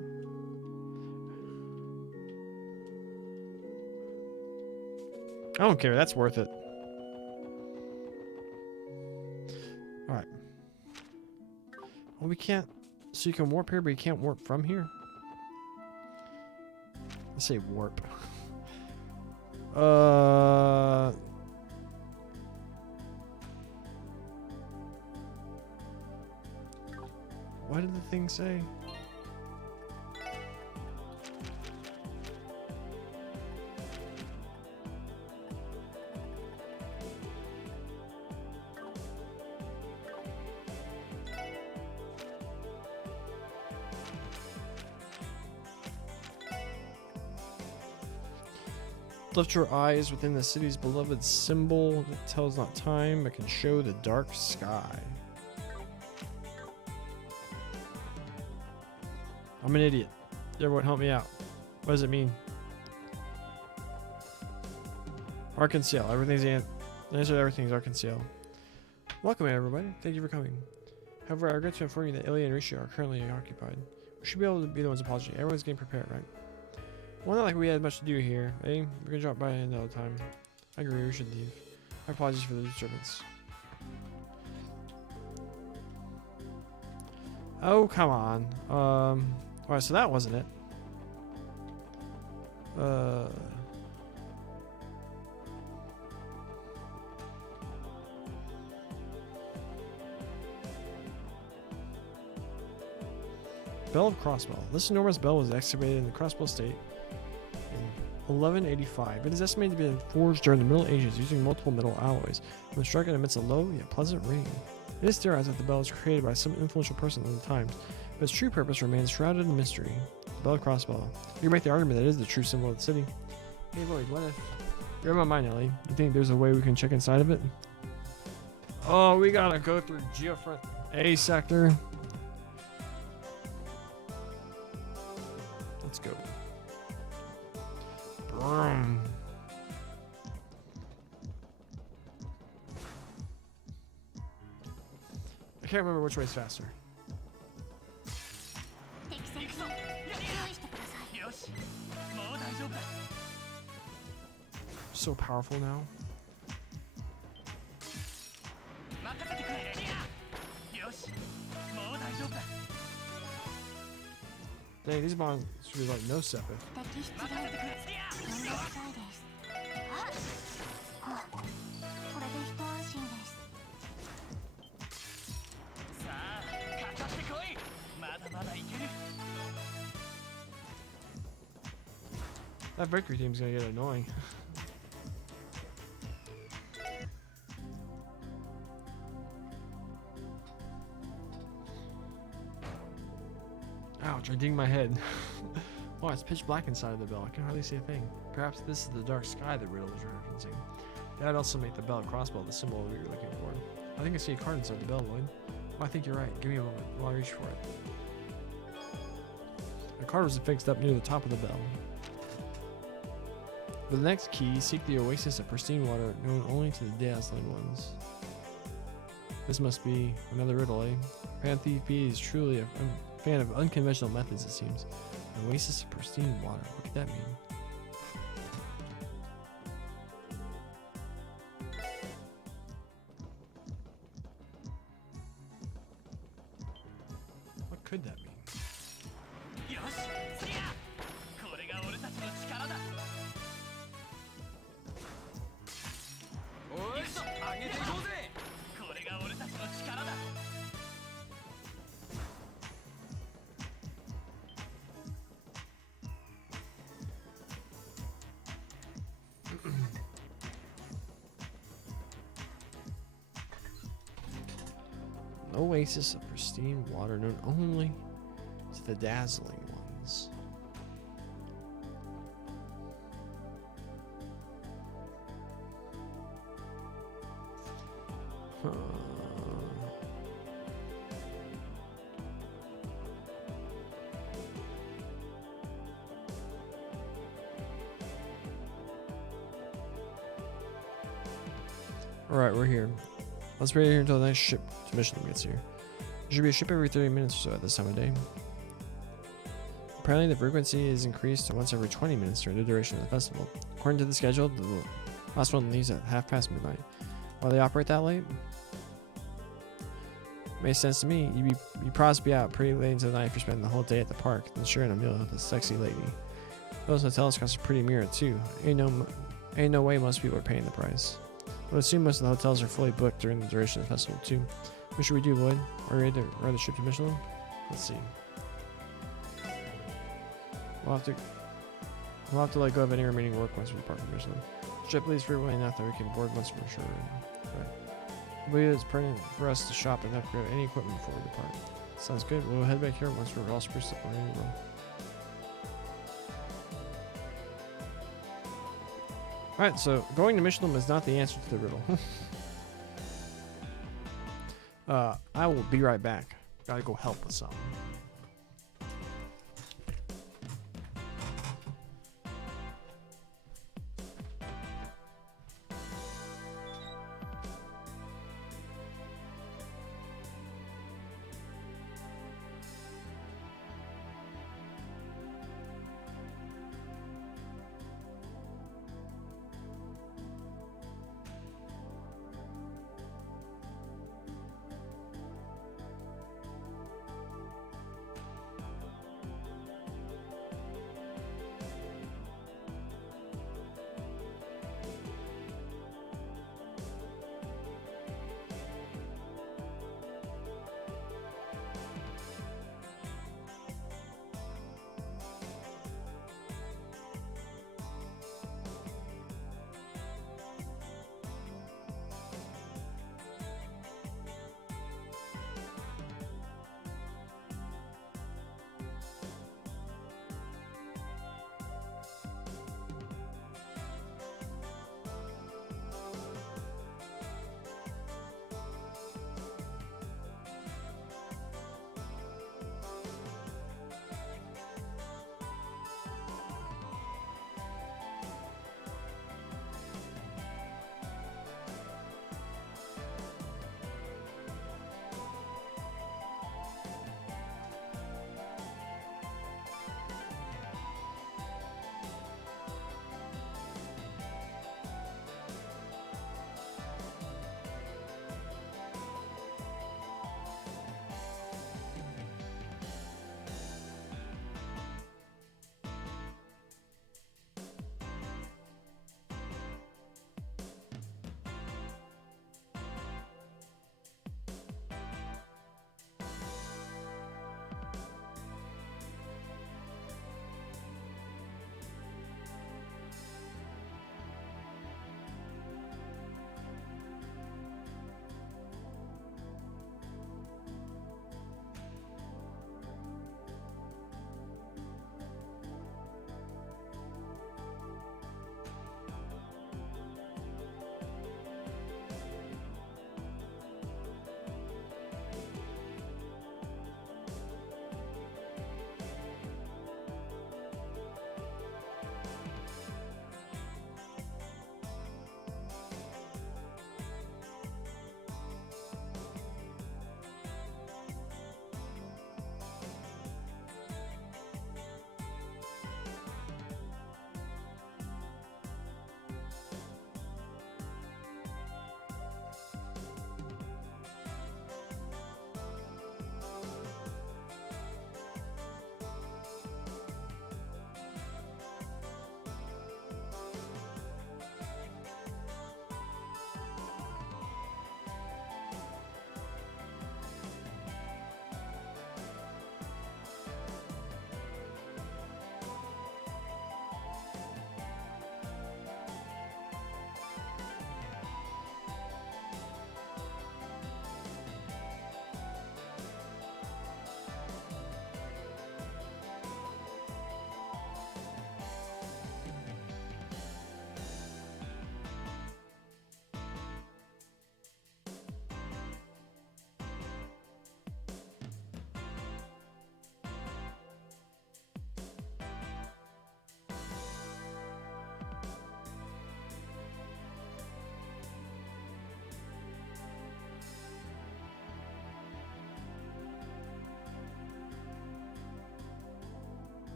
I don't care, that's worth it. Alright. Well, we can't... So you can warp here, but you can't warp from here? Let's say warp. What did the thing say? Lift your eyes within the city's beloved symbol that tells not time but can show the dark sky. I'm an idiot. Everyone help me out. What does it mean? Arkansas. Everything's the answer to everything is Arkansas. Welcome everybody. Thank you for coming. However, I regret to inform you that Ilya and Risha are currently occupied. We should be able to be the ones apologizing. Everyone's getting prepared, right? Well, not like we had much to do here, eh? We're gonna drop by another time. I agree, we should leave. My apologies for the disturbance. Oh, come on. Alright, so that wasn't it. Bell of Crossbell. This enormous bell was excavated in the Crossbell Estate in 1185. It is estimated to have been forged during the Middle Ages using multiple metal alloys. When struck, it emits a low yet pleasant ring. It is theorized that the bell was created by some influential person at the time, but its true purpose remains shrouded in mystery. The Bell of Crossbell. You can make the argument that it is the true symbol of the city. Hey Lloyd, what if... You're in my mind, Ellie. You think there's a way we can check inside of it? Oh, we gotta go through Geofront A sector. Let's go. Brum. I can't remember which way is faster. So powerful now. Dang, these bonds should be like no sepith. That victory team's gonna get annoying. Ouch, I dinged my head. Oh, it's pitch black inside of the bell. I can hardly see a thing. Perhaps this is the dark sky that Riddle is referencing. That would also make the Bell of Crossbell the symbol that you're looking for. I think I see a card inside the bell, Lloyd. Oh, I think you're right. Give me a moment while I reach for it. The card was fixed up near the top of the bell. For the next key, seek the oasis of pristine water known only to the dazzling ones. This must be another riddle, eh? Panthy P is truly a fan of unconventional methods, it seems. An oasis of pristine water. What could that mean? What could that mean? An oasis of pristine water known only to the dazzling ones. Alright, we're here. Let's wait here until the next ship to Michelin gets here. There should be a ship every 30 minutes or so at this time of day. Apparently the frequency is increased to once every 20 minutes during the duration of the festival. According to the schedule, the last one leaves at midnight. Why they operate that late? Makes sense to me. You'd probably be out pretty late into the night if you're spending the whole day at the park, then sharing a meal with a sexy lady. Those hotels cost a pretty mirror too. Ain't no way most people are paying the price. I would assume most of the hotels are fully booked during the duration of the festival too. What should we do, Lloyd? Are we ready to ride the ship to Michelin? Let's see. We'll have to let go of any remaining work once we depart from Michelin. The ship leaves frequently enough that we can board once we're sure. Right. I believe it's pertinent for us to shop and upgrade any equipment before we depart. Sounds good. We'll head back here once we're all spruced up and ready to roll. Alright, so going to Michelin is not the answer to the riddle. I will be right back. Gotta go help with something.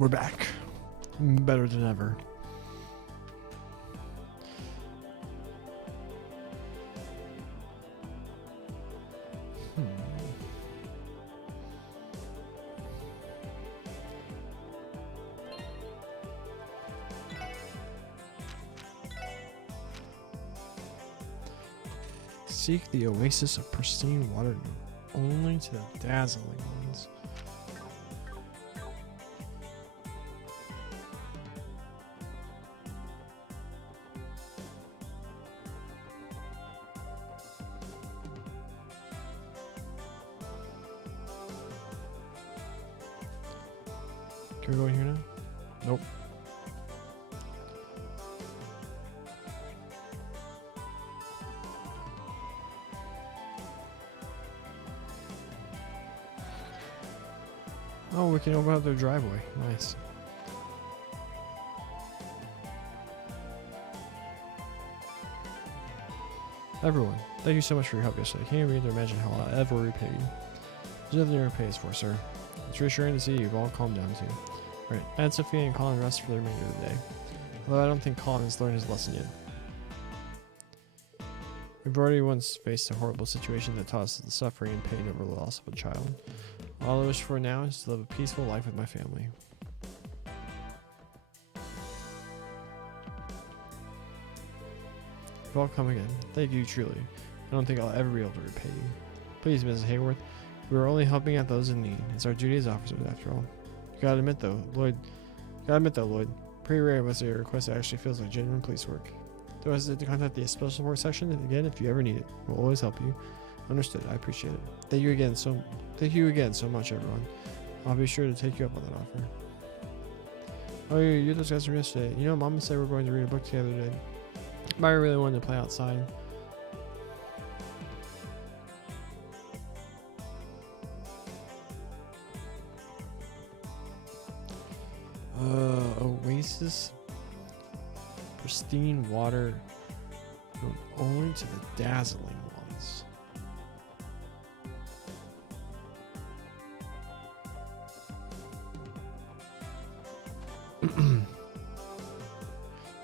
We're back. Better than ever. Seek the oasis of pristine water only to the dazzling ones. Can we go in here now? Nope. Oh, we can open up their driveway. Nice. Everyone, thank you so much for your help yesterday. I can't even imagine how I'll ever repay you. There's nothing to repay us for, sir. It's reassuring to see you've all calmed down too. Right, add Sophia and Colin rest for the remainder of the day. Although I don't think Colin has learned his lesson yet. We've already once faced a horrible situation that taught us the suffering and pain over the loss of a child. All I wish for now is to live a peaceful life with my family. You've all come again. Thank you truly. I don't think I'll ever be able to repay you. Please, Mrs. Hayworth, we are only helping out those in need. It's our duty as officers, after all. You gotta admit though, Lloyd. Pretty rare was a request that actually feels like genuine police work. Don't hesitate to contact the special support section again if you ever need it. We'll always help you. Understood. I appreciate it. Thank you again so much, everyone. I'll be sure to take you up on that offer. Oh, you those guys from yesterday. You know, Mama said we're going to read a book together today. Maya really wanted to play outside. Oasis. Pristine water. Known only to the dazzling ones.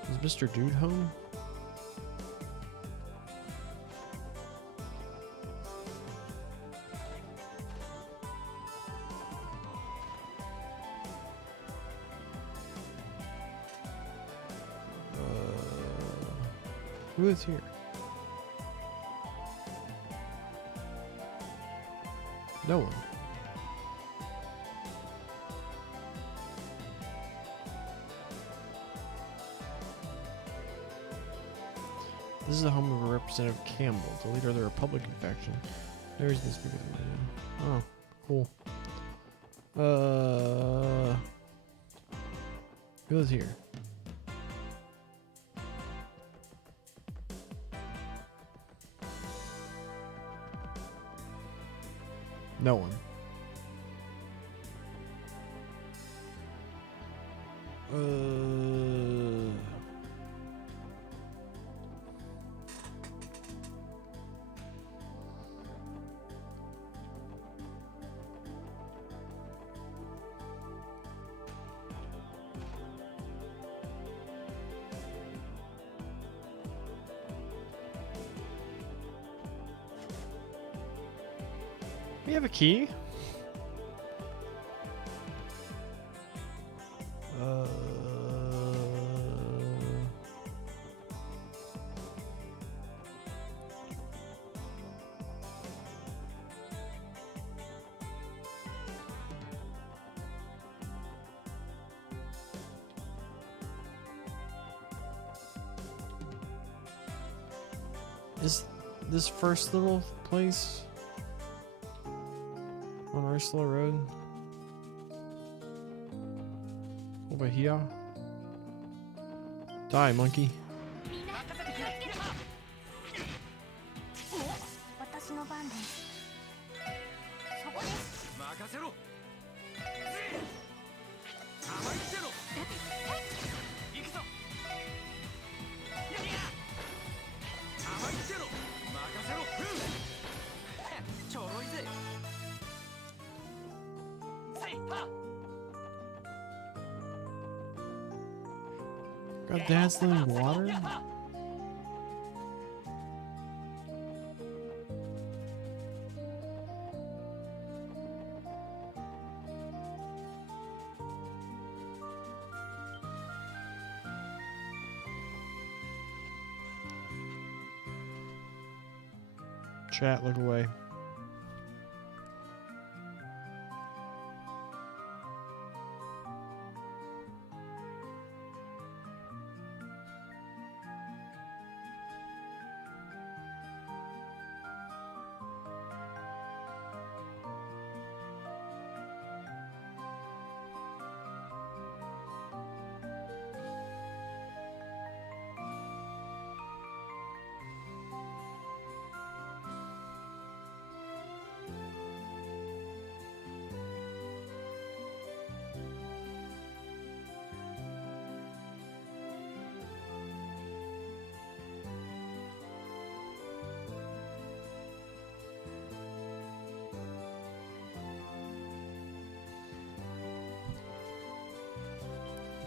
Is Mr. Dude home? Who is here? No one. This is the home of Representative Campbell, the leader of the Republican faction. There's this speaker right now. Oh, cool. Who is here? No one. We have a key? Is this first little place on Ursula Road over here? Die, monkey. 私の番です。そこです。任せろ。甘いってろ。行くぞ。やりや。甘いってろ。任せろ。ちょろいぜ。せいは。Got dazzling water? Chat, look away.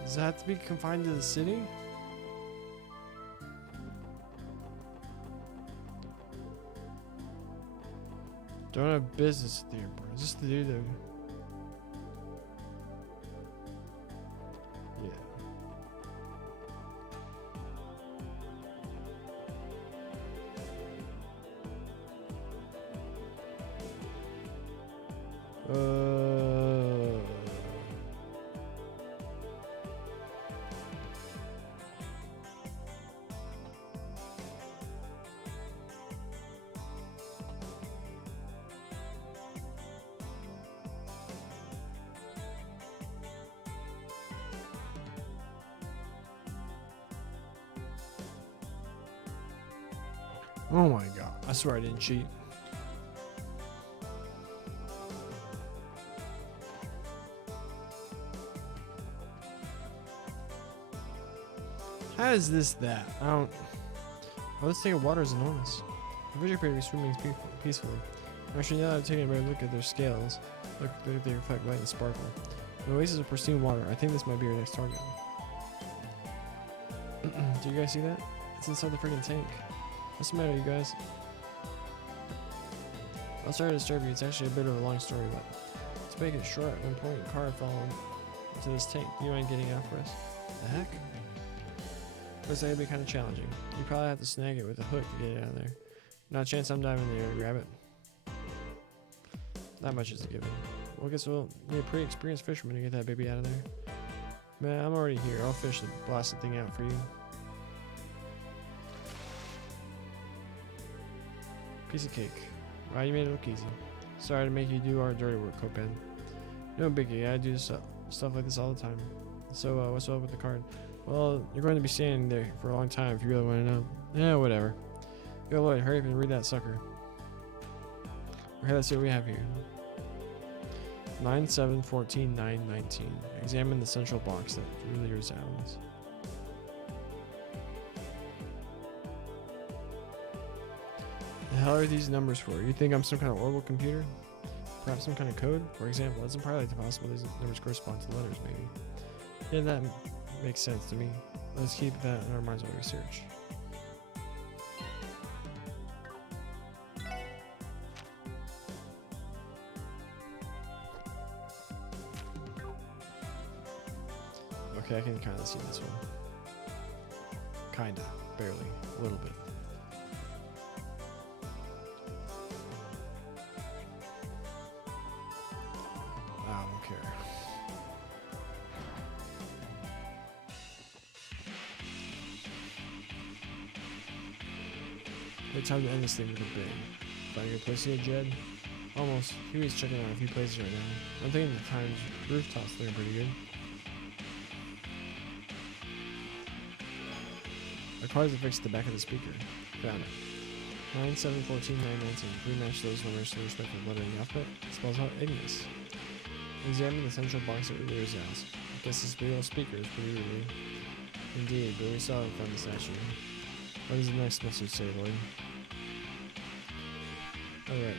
Does that have to be confined to the city? Don't have business at the airport. Is this the dude that... Yeah. Oh my god. I swear I didn't cheat. How is this that? I don't... Oh, this tank of water is enormous. The fish appear to be swimming peacefully. Actually, now that I've taken a better look at their scales, look, they reflect light and sparkle. The oasis of pristine water. I think this might be our next target. Do you guys see that? It's inside the freaking tank. What's the matter, you guys? I'll sorry to disturb you. It's actually a bit of a long story, but to make it short, an important car fell into this tank. Do you mind getting out for us? The heck? Looks like it'd be kind of challenging. You probably have to snag it with a hook to get it out of there. Not a chance I'm diving in there to grab it. Not much is a given. Well, I guess we'll need a pretty experienced fisherman to get that baby out of there. Man, I'm already here. I'll fish the blasted thing out for you. Piece of cake. Wow, you made it look easy. Sorry to make you do our dirty work, Copan. No biggie, I do stuff like this all the time. So, what's up with the card? Well, you're going to be standing there for a long time if you really want to know. Yeah, whatever. Yo, Lloyd, hurry up and read that sucker. Okay, let's see what we have here. 9/7/14/9/19. Examine the central box that really resounds. The hell are these numbers for? You think I'm some kind of orbital computer? Perhaps some kind of code? For example, it's entirely possible these numbers correspond to letters, maybe. Yeah, that makes sense to me. Let's keep that in our minds while we research. Okay, I can kind of see this one. Kinda. Barely. A little bit. I don't care. It's time to end this thing with a bang. Finding a place here, Jed? Almost. Huey's checking out a few places right now. I'm thinking the Times rooftop's looking pretty good. Our cards are fixed at the back of the speaker. Found it. 9/7/14/9/19. Rematch those numbers to the respective letter in the alphabet. It spells out Ignis. Examine the central box that really resounds. I guess this big old speaker is pretty rude. Indeed, but we saw it from the statue. What does the next message say, Lloyd? Alright.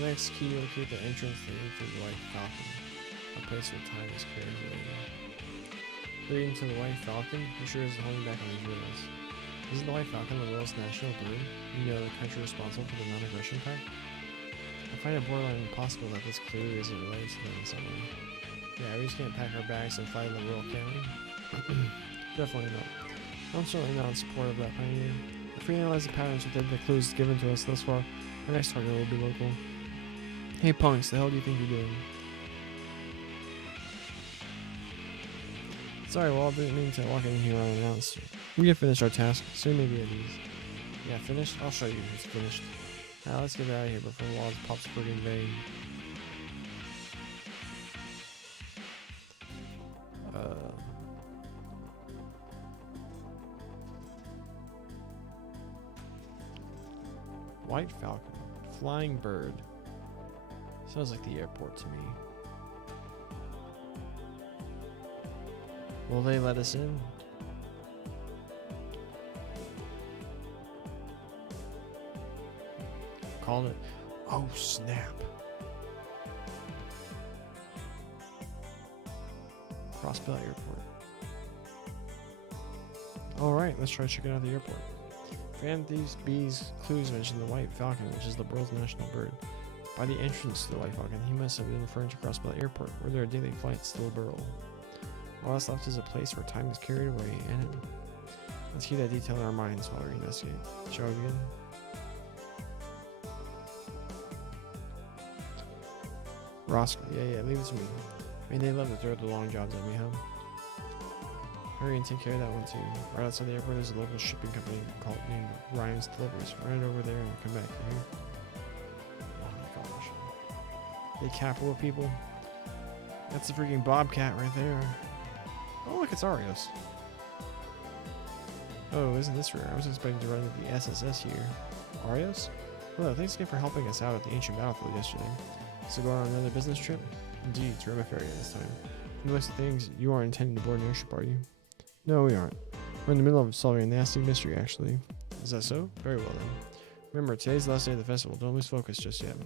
Next key, locate the entrance to the White Falcon. A place where time is carried away. Leading to the White Falcon, who sure is holding back on these riddles. Isn't the White Falcon the world's national bird? You know, the country responsible for the non-aggression pact? I find it borderline impossible that this clearly isn't related to them in some way. Yeah, we just can't pack our bags and fly to the Royal County. Definitely not. I'm certainly not in support of that pioneer. If we analyze the patterns within the clues given to us thus far, our next target will be local. Hey punks, the hell do you think you're doing? Sorry, well, I didn't mean to walk in here unannounced. We have finished our task, so maybe at ease. Yeah, finished? I'll show you who's finished. Now let's get out of here before Waz pops pretty in vain. White Falcon. Flying bird. Sounds like the airport to me. Will they let us in? Called it. Oh, snap. Crossbell Airport. Alright, let's try checking out the airport. Fan these bees clues mention the White Falcon, which is the world's national bird. By the entrance to the White Falcon, he must have been referring to Crossbell Airport, where there are daily flights to the Burl. All that's left is a place where time is carried away, and let's keep that detail in our minds while we investigate. Shall we begin? Roscoe, yeah, leave it to me. I mean, they love to throw the long jobs at me, huh? Hurry and take care of that one too. Right outside the airport, there's a local shipping company called named Ryan's Deliveries. Run it over there and come back here. Oh my gosh. They capital people. That's the freaking Bobcat right there. Oh look, it's Arios. Oh, isn't this rare? I was expecting to run into the SSS here. Arios? Hello, thanks again for helping us out at the ancient battlefield yesterday. So go on another business trip? Indeed, to Roma Ferry this time. From the looks of things, you aren't intending to board an airship, are you? No, we aren't. We're in the middle of solving a nasty mystery, actually. Is that so? Very well then. Remember, today's the last day of the festival. Don't lose focus just yet.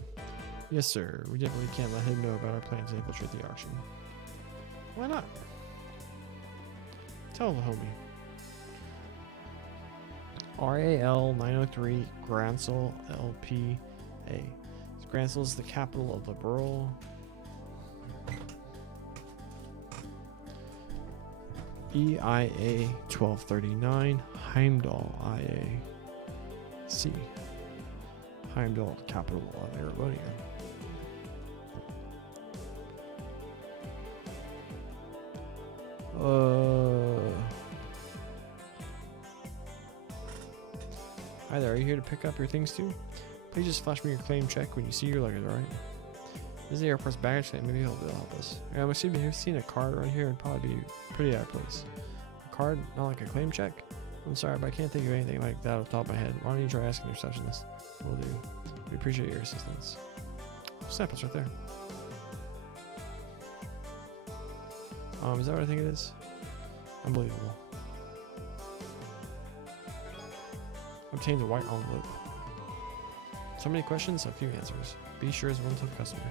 Yes, sir. We definitely can't let him know about our plan to infiltrate the auction. Why not? Tell the homie. RAL 903 Gransel LPA. Gransel is the capital of the Burl. EIA 1239 Heimdall IA. C. Heimdall, capital of Erebonia. Hi there, are you here to pick up your things too? Please just flash me your claim check when you see your luggage, alright? This is the airport's baggage claim, maybe he'll be able to help us. I'm assuming you've seen a card around here, it'd probably be pretty out of place. A card, not like a claim check? I'm sorry, but I can't think of anything like that off the top of my head. Why don't you try asking the receptionist? Will do. We appreciate your assistance. Snap, it's right there. Is that what I think it is? Unbelievable. Obtained a white envelope. So many questions, so few answers. Be sure is one tough customer.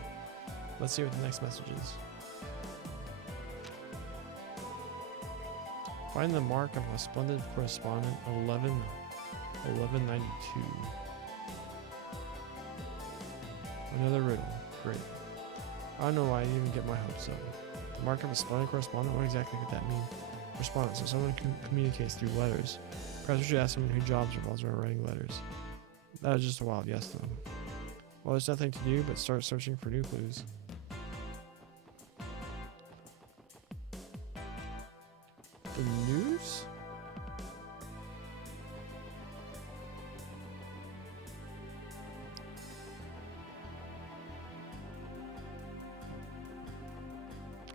Let's see what the next message is. Find the mark of a splendid correspondent 1192. Another riddle. Great. I don't know why I didn't even get my hopes up. The mark of a splendid correspondent? What exactly could that mean? Correspondent, so someone communicates through letters. Perhaps we should ask someone who jobs revolves around writing letters. That was just a wild yes though. Well, there's nothing to do but start searching for new clues. The news?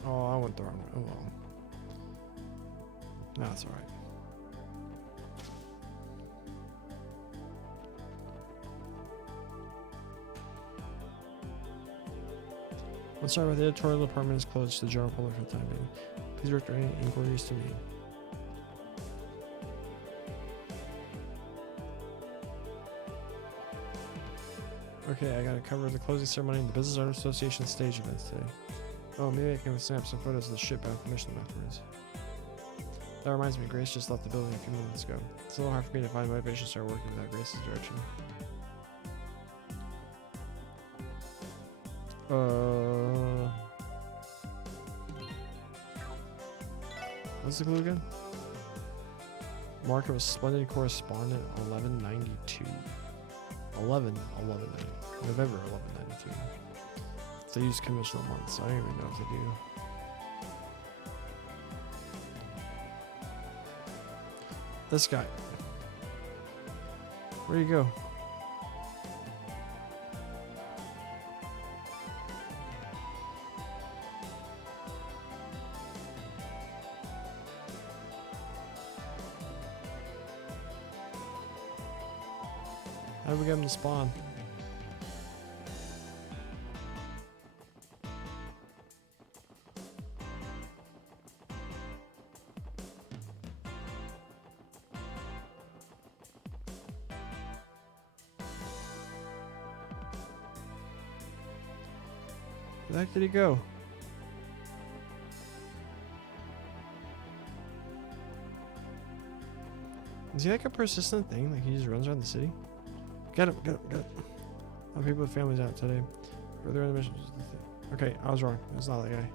Oh, I went the wrong way. Oh well. No, that's alright. I'm sorry, but the editorial department is closed to the general public for the time being. Please direct any inquiries to me. Okay, I gotta cover the closing ceremony and the Business Art Association stage events today. Oh, maybe I can snap some photos of the ship out of commission afterwards. That reminds me, Grace just left the building a few moments ago. It's a little hard for me to find motivation to start working without Grace's direction. What's the clue again? Mark of a splendid correspondent, 1192. November 1192. They use conventional months, so I don't even know if they do. This guy. Where'd he go? How do we get him to spawn? Where the heck did he go? Is he like a persistent thing? Like he just runs around the city? Get him, get him, get him. Oh, people with families out today. Further in the mission. Okay, I was wrong. It's not that guy.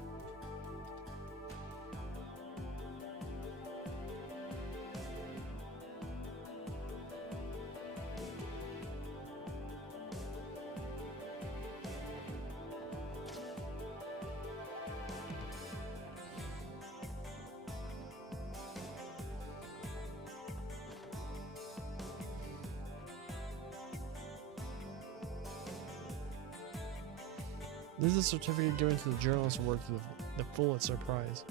This is a certificate given to the journalist who worked the Pulitzer Prize.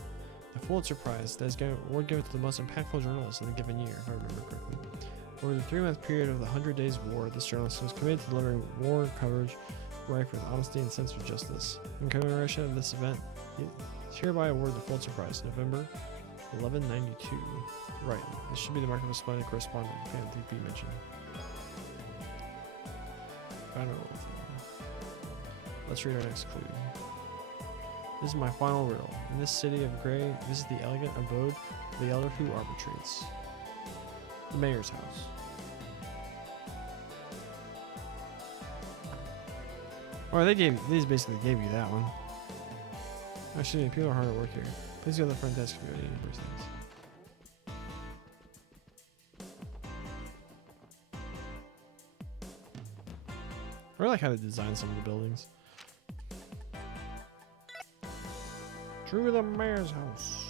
The Pulitzer Prize that is award given to the most impactful journalist in a given year, if I remember correctly. Over the 3-month period of the 100 Days War, this journalist was committed to delivering war coverage rife with honesty and sense of justice. In commemoration of this event, he is hereby awarded the Pulitzer Prize, November 1192. Right, this should be the mark of a splendid correspondent, Fan TP mentioned. Final. Let's read our next clue. This is my final riddle. In this city of Gray, this is the elegant abode of the elder who arbitrates. The mayor's house. Or these basically gave you that one. Actually, people are hard at work here. Please go to the front desk if you have any first things. I really like how they design some of the buildings. Through the mayor's house.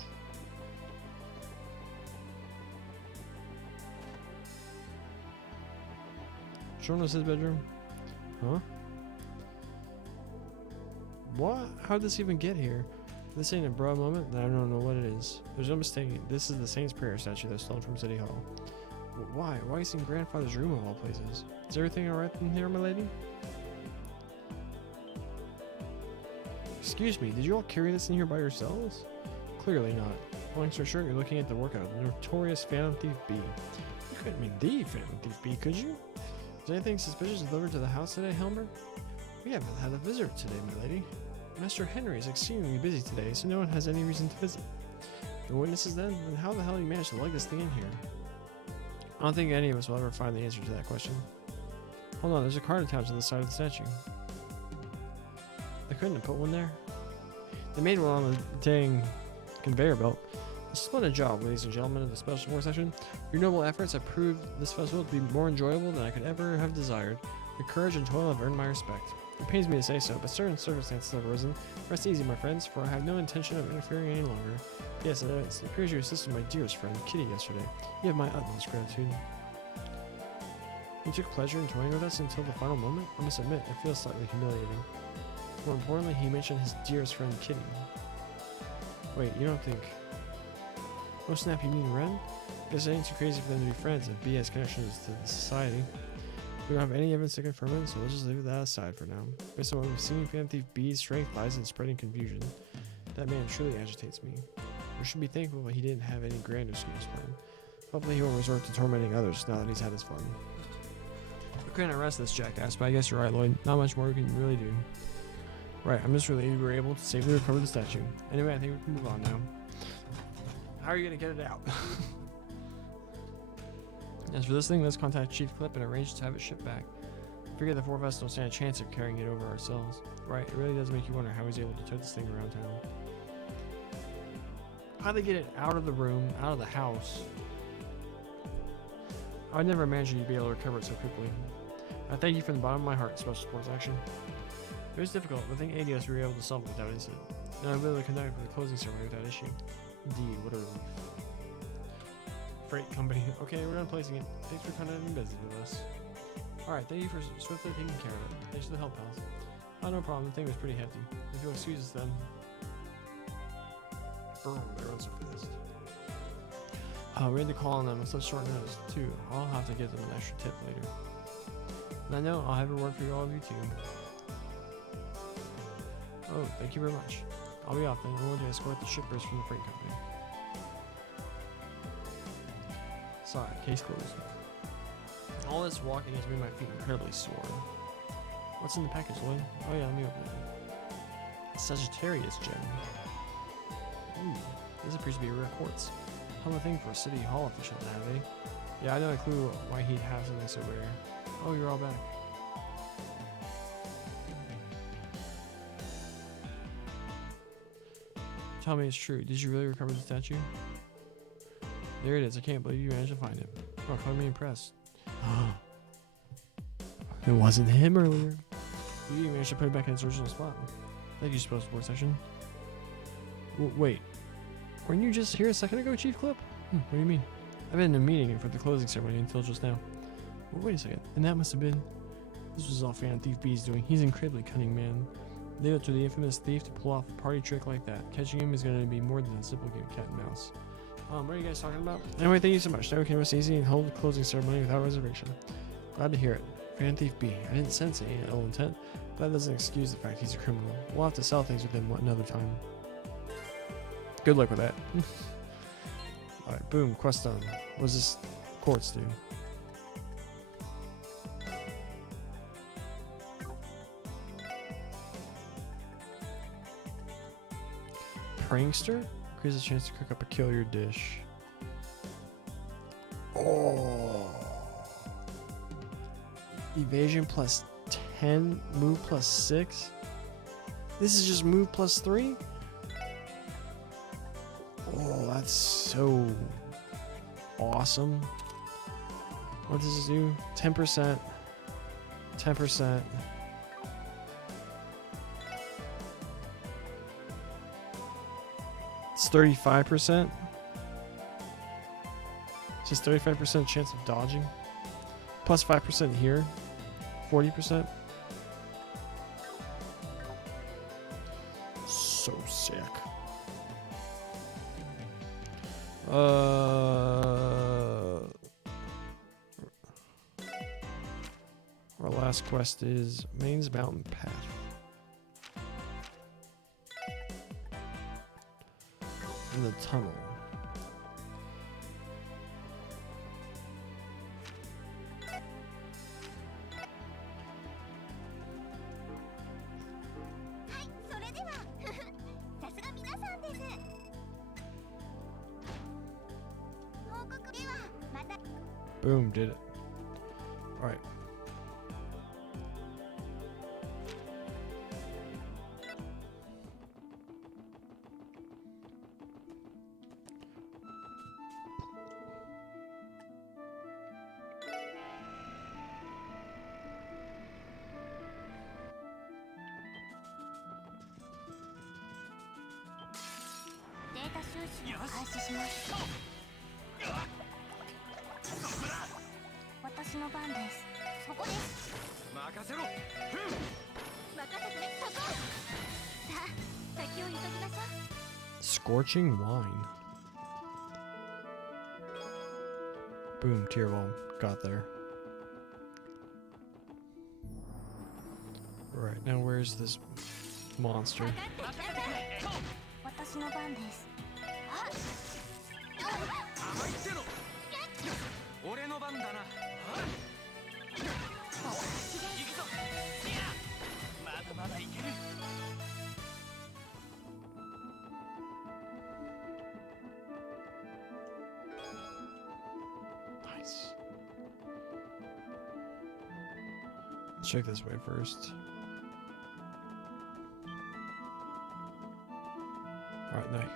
Showing us his bedroom? Huh? What? How'd this even get here? If this ain't a bra moment, then I don't know what it is. There's no mistaking. This is the Saint's Prayer statue that's stolen from City Hall. Why? Why is he in Grandfather's room of all places? Is everything alright in here, my lady? Excuse me, did you all carry this in here by yourselves? Clearly not. Long story short, you're looking at the workout of the notorious Phantom Thief B. You couldn't mean the Phantom Thief B, could you? Is anything suspicious delivered to the house today, Helmer? We haven't had a visitor today, my lady. Master Henry is exceedingly busy today, so no one has any reason to visit. No witnesses then? Then how the hell you managed to lug this thing in here? I don't think any of us will ever find the answer to that question. Hold on, there's a card attached to the side of the statue. They couldn't have put one there. They made one on the dang conveyor belt. A splendid job, ladies and gentlemen of the Special Force Section. Your noble efforts have proved this festival to be more enjoyable than I could ever have desired. Your courage and toil have earned my respect. It pains me to say so, but certain circumstances have arisen. Rest easy, my friends, for I have no intention of interfering any longer. Yes, it appears you assisted my dearest friend, Kitty, yesterday. You have my utmost gratitude. You took pleasure in toying with us until the final moment? I must admit, it feels slightly humiliating. More importantly, he mentioned his dearest friend, Kitty. Wait, you don't think... Oh snap, you mean Ren? Guess it ain't too crazy for them to be friends if B has connections to the society. We don't have any evidence to confirm it, so we'll just leave that aside for now. Based on what we've seen, Phantom Thief B's strength lies in spreading confusion. That man truly agitates me. We should be thankful that he didn't have any grander schemes planned. Hopefully he won't resort to tormenting others now that he's had his fun. We couldn't arrest this jackass, but I guess you're right, Lloyd. Not much more we can really do. Right, I'm just relieved we were able to safely recover the statue. Anyway, I think we can move on now. How are you gonna get it out? As for this thing, let's contact Chief Clip and arrange to have it shipped back. I figure the four of us don't stand a chance of carrying it over ourselves. Right, it really does make you wonder how he's able to tote this thing around town. How'd they get it out of the room, out of the house? I would never imagine you'd be able to recover it so quickly. I thank you from the bottom of my heart, Special Sports Action. It was difficult, but I think ADS we were able to solve it without incident. And I'm able to conduct the closing ceremony without issue. Indeed, what a relief. Freight company. Okay, we're done placing it. Thanks for coming in business with us. Alright, thank you for swiftly taking care of it. Thanks for the help, pals. Oh, no problem. The thing was pretty hefty. If you'll excuse us then. Boom, they run so fast. We had to call on them on such short notice, too. I'll have to give them an extra tip later. And I know I'll have a word for all of you, too. Oh, thank you very much. I'll be off then. I'm going to escort the shippers from the freight company. Sorry, case closed. All this walking has made my feet incredibly sore. What's in the package, Lloyd? Oh yeah, let me open it. Sagittarius gem. Ooh, this appears to be rare quartz. Hell of a thing for a city hall official to have, eh? Yeah, I know a clue why he'd have something so rare. Oh, you're all back. Tell me it's true. Did you really recover the statue? There it is. I can't believe you managed to find it. Oh, color me impressed. It wasn't him earlier. You managed to put it back in its original spot. Thank you, Special Sports Section. Wait. Weren't you just here a second ago, Chief Clip? What do you mean? I've been in a meeting for the closing ceremony until just now. Well, wait a second. And that must have been... This was all Fan Thief B's doing. He's an incredibly cunning man. Leave it to the infamous thief to pull off a party trick like that. Catching him is going to be more than a simple game of cat and mouse. What are you guys talking about? Anyway, thank you so much. Now we can rest easy and hold the closing ceremony without reservation. Glad to hear it. Fan Thief B. I didn't sense any ill intent, but that doesn't excuse the fact he's a criminal. We'll have to sell things with him another time. Good luck with that. Alright, boom, quest done. What does this quartz do? Prankster? Increases the chance to cook up a killer dish. Oh. Evasion plus 10, move plus 6. This is just move plus 3? Oh, that's so awesome. What does this do? 10%. 10%. It's 35%. It's just 35% chance of dodging. Plus 5% here. 40%. So sick. Our last quest is Maine's Mountain Path. In the tunnel. Boom, did it. Alright. Scorching wine. Boom, tier 1. Got there. Right, now where's this monster? Let's check this way first. Alright, not here.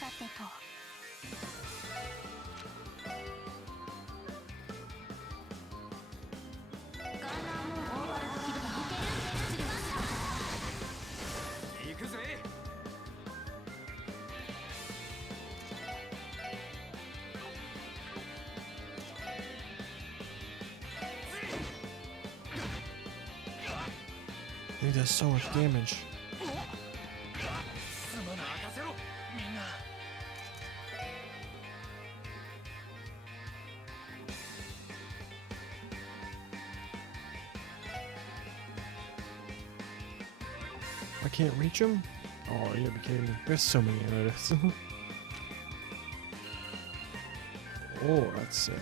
さてとガンナーもオーバードキルがいける行くぜ。He does so much damage. 任せろみんな。I can't reach him? Oh, you gotta be kidding me. There's so many artists. Oh, that's sick.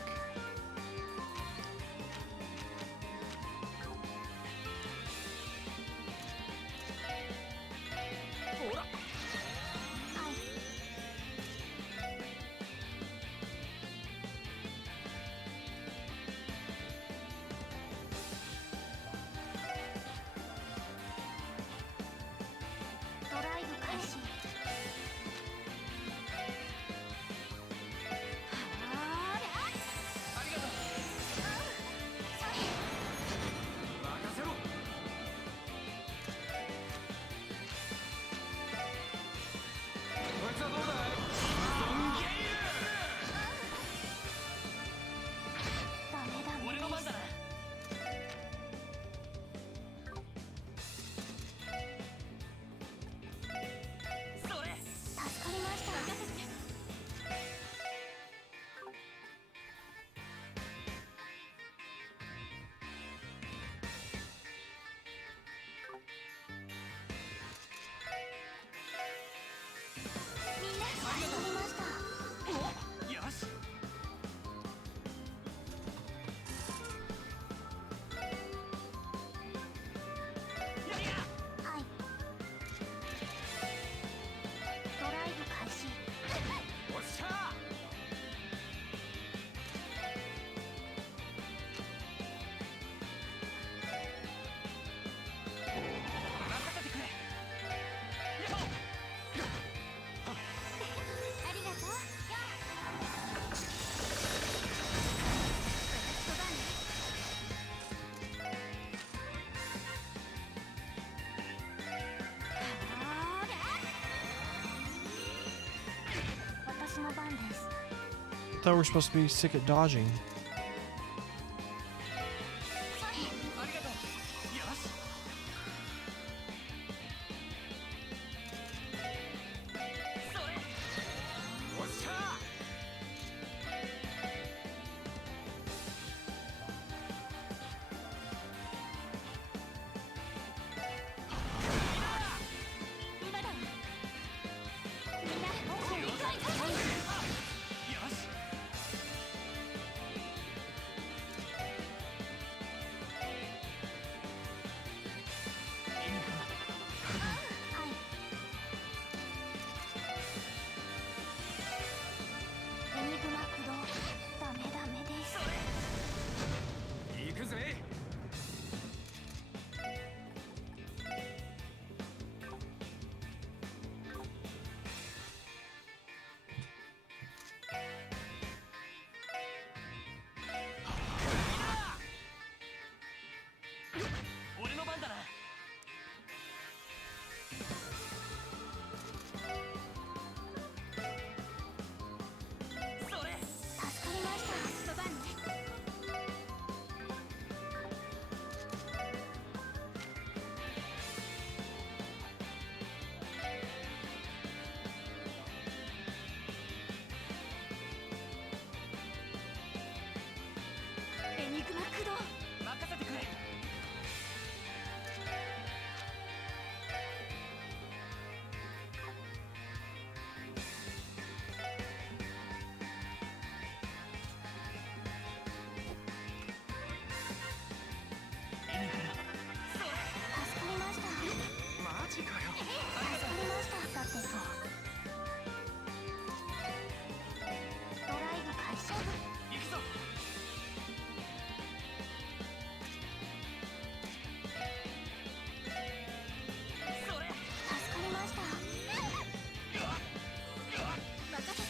I thought we were supposed to be sick at dodging. 悪な駆動。任せてくれ。助かりました。マジかよ。助かりました。さてとドライブ開始。行くぞ。それ。助かりました。任せて。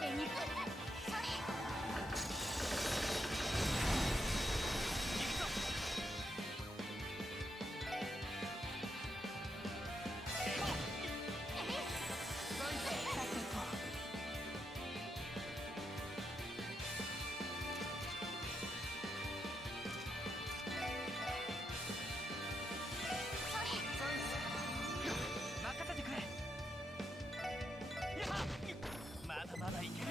エニグそれ。さてと任せてくれ。やっまだまだいける。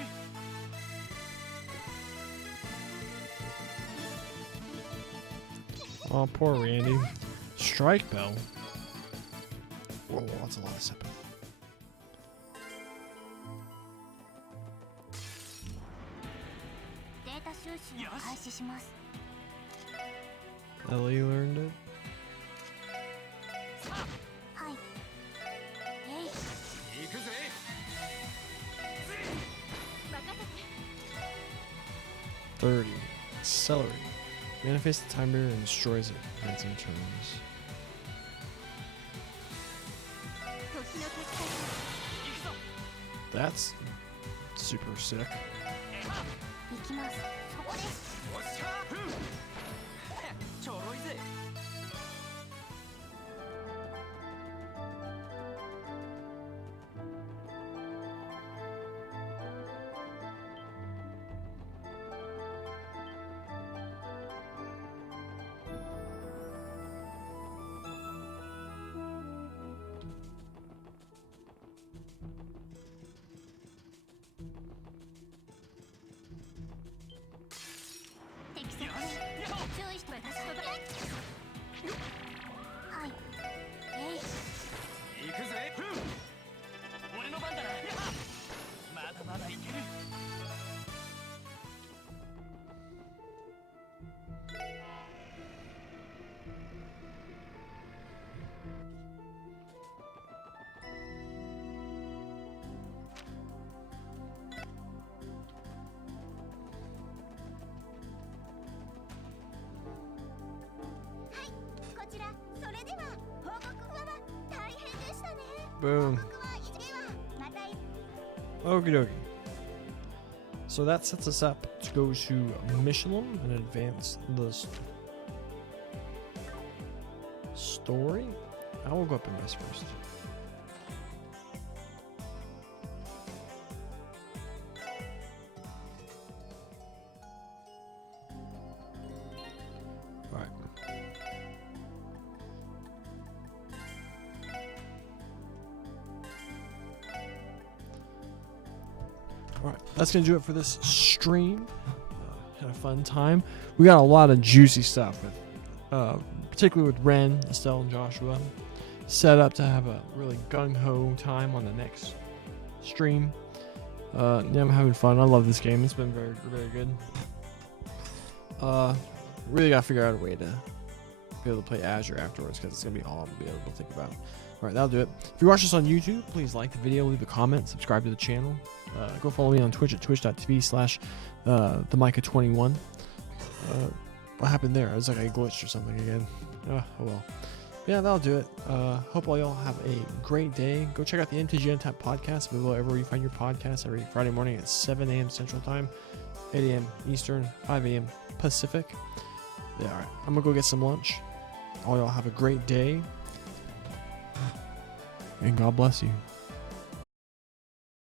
Oh, poor Randy. Strike bell. Whoa, that's a lot of sympathy. データ収集を開始します。 Ellie learned it. はい。えい。行くぜ。任せて。 30. Accelerate. Manifests the time barrier and destroys it against turns. 時の結果。行くぞ。 That's super sick. 行きます。そこです。おっしゃー。ちょろいぜ。適切に注意してください。はい。えい。行くぜ。俺の番だな。まだまだいける。 こちら、それでは報告は大変でしたね。 Boom. 報告は以上ではまた。 Okie dokie. So that sets us up to go to Michelin and advance the story. I will go up in this first. Alright. Alright, that's going to do it for this stream. Had a fun time. We got a lot of juicy stuff, with, particularly with Ren, Estelle, and Joshua. Set up to have a really gung-ho time on the next stream. Yeah, I'm having fun. I love this game. It's been very, very good. Really got to figure out a way to be able to play Azure afterwards, because it's going to be all I'm going to be able to think about. Alright, that'll do it. If you watch this on YouTube, please like the video, leave a comment, subscribe to the channel. Go follow me on Twitch at twitch.tv/themicah21. What happened there? It was like I glitched or something again. Oh well. But yeah, that'll do it. Hope all y'all have a great day. Go check out the MTG Untapped podcast, available everywhere you find your podcast, every Friday morning at 7 a.m. Central Time, 8 a.m. Eastern, 5 a.m. Pacific. Yeah, alright. I'm gonna go get some lunch. All y'all have a great day. And God bless you.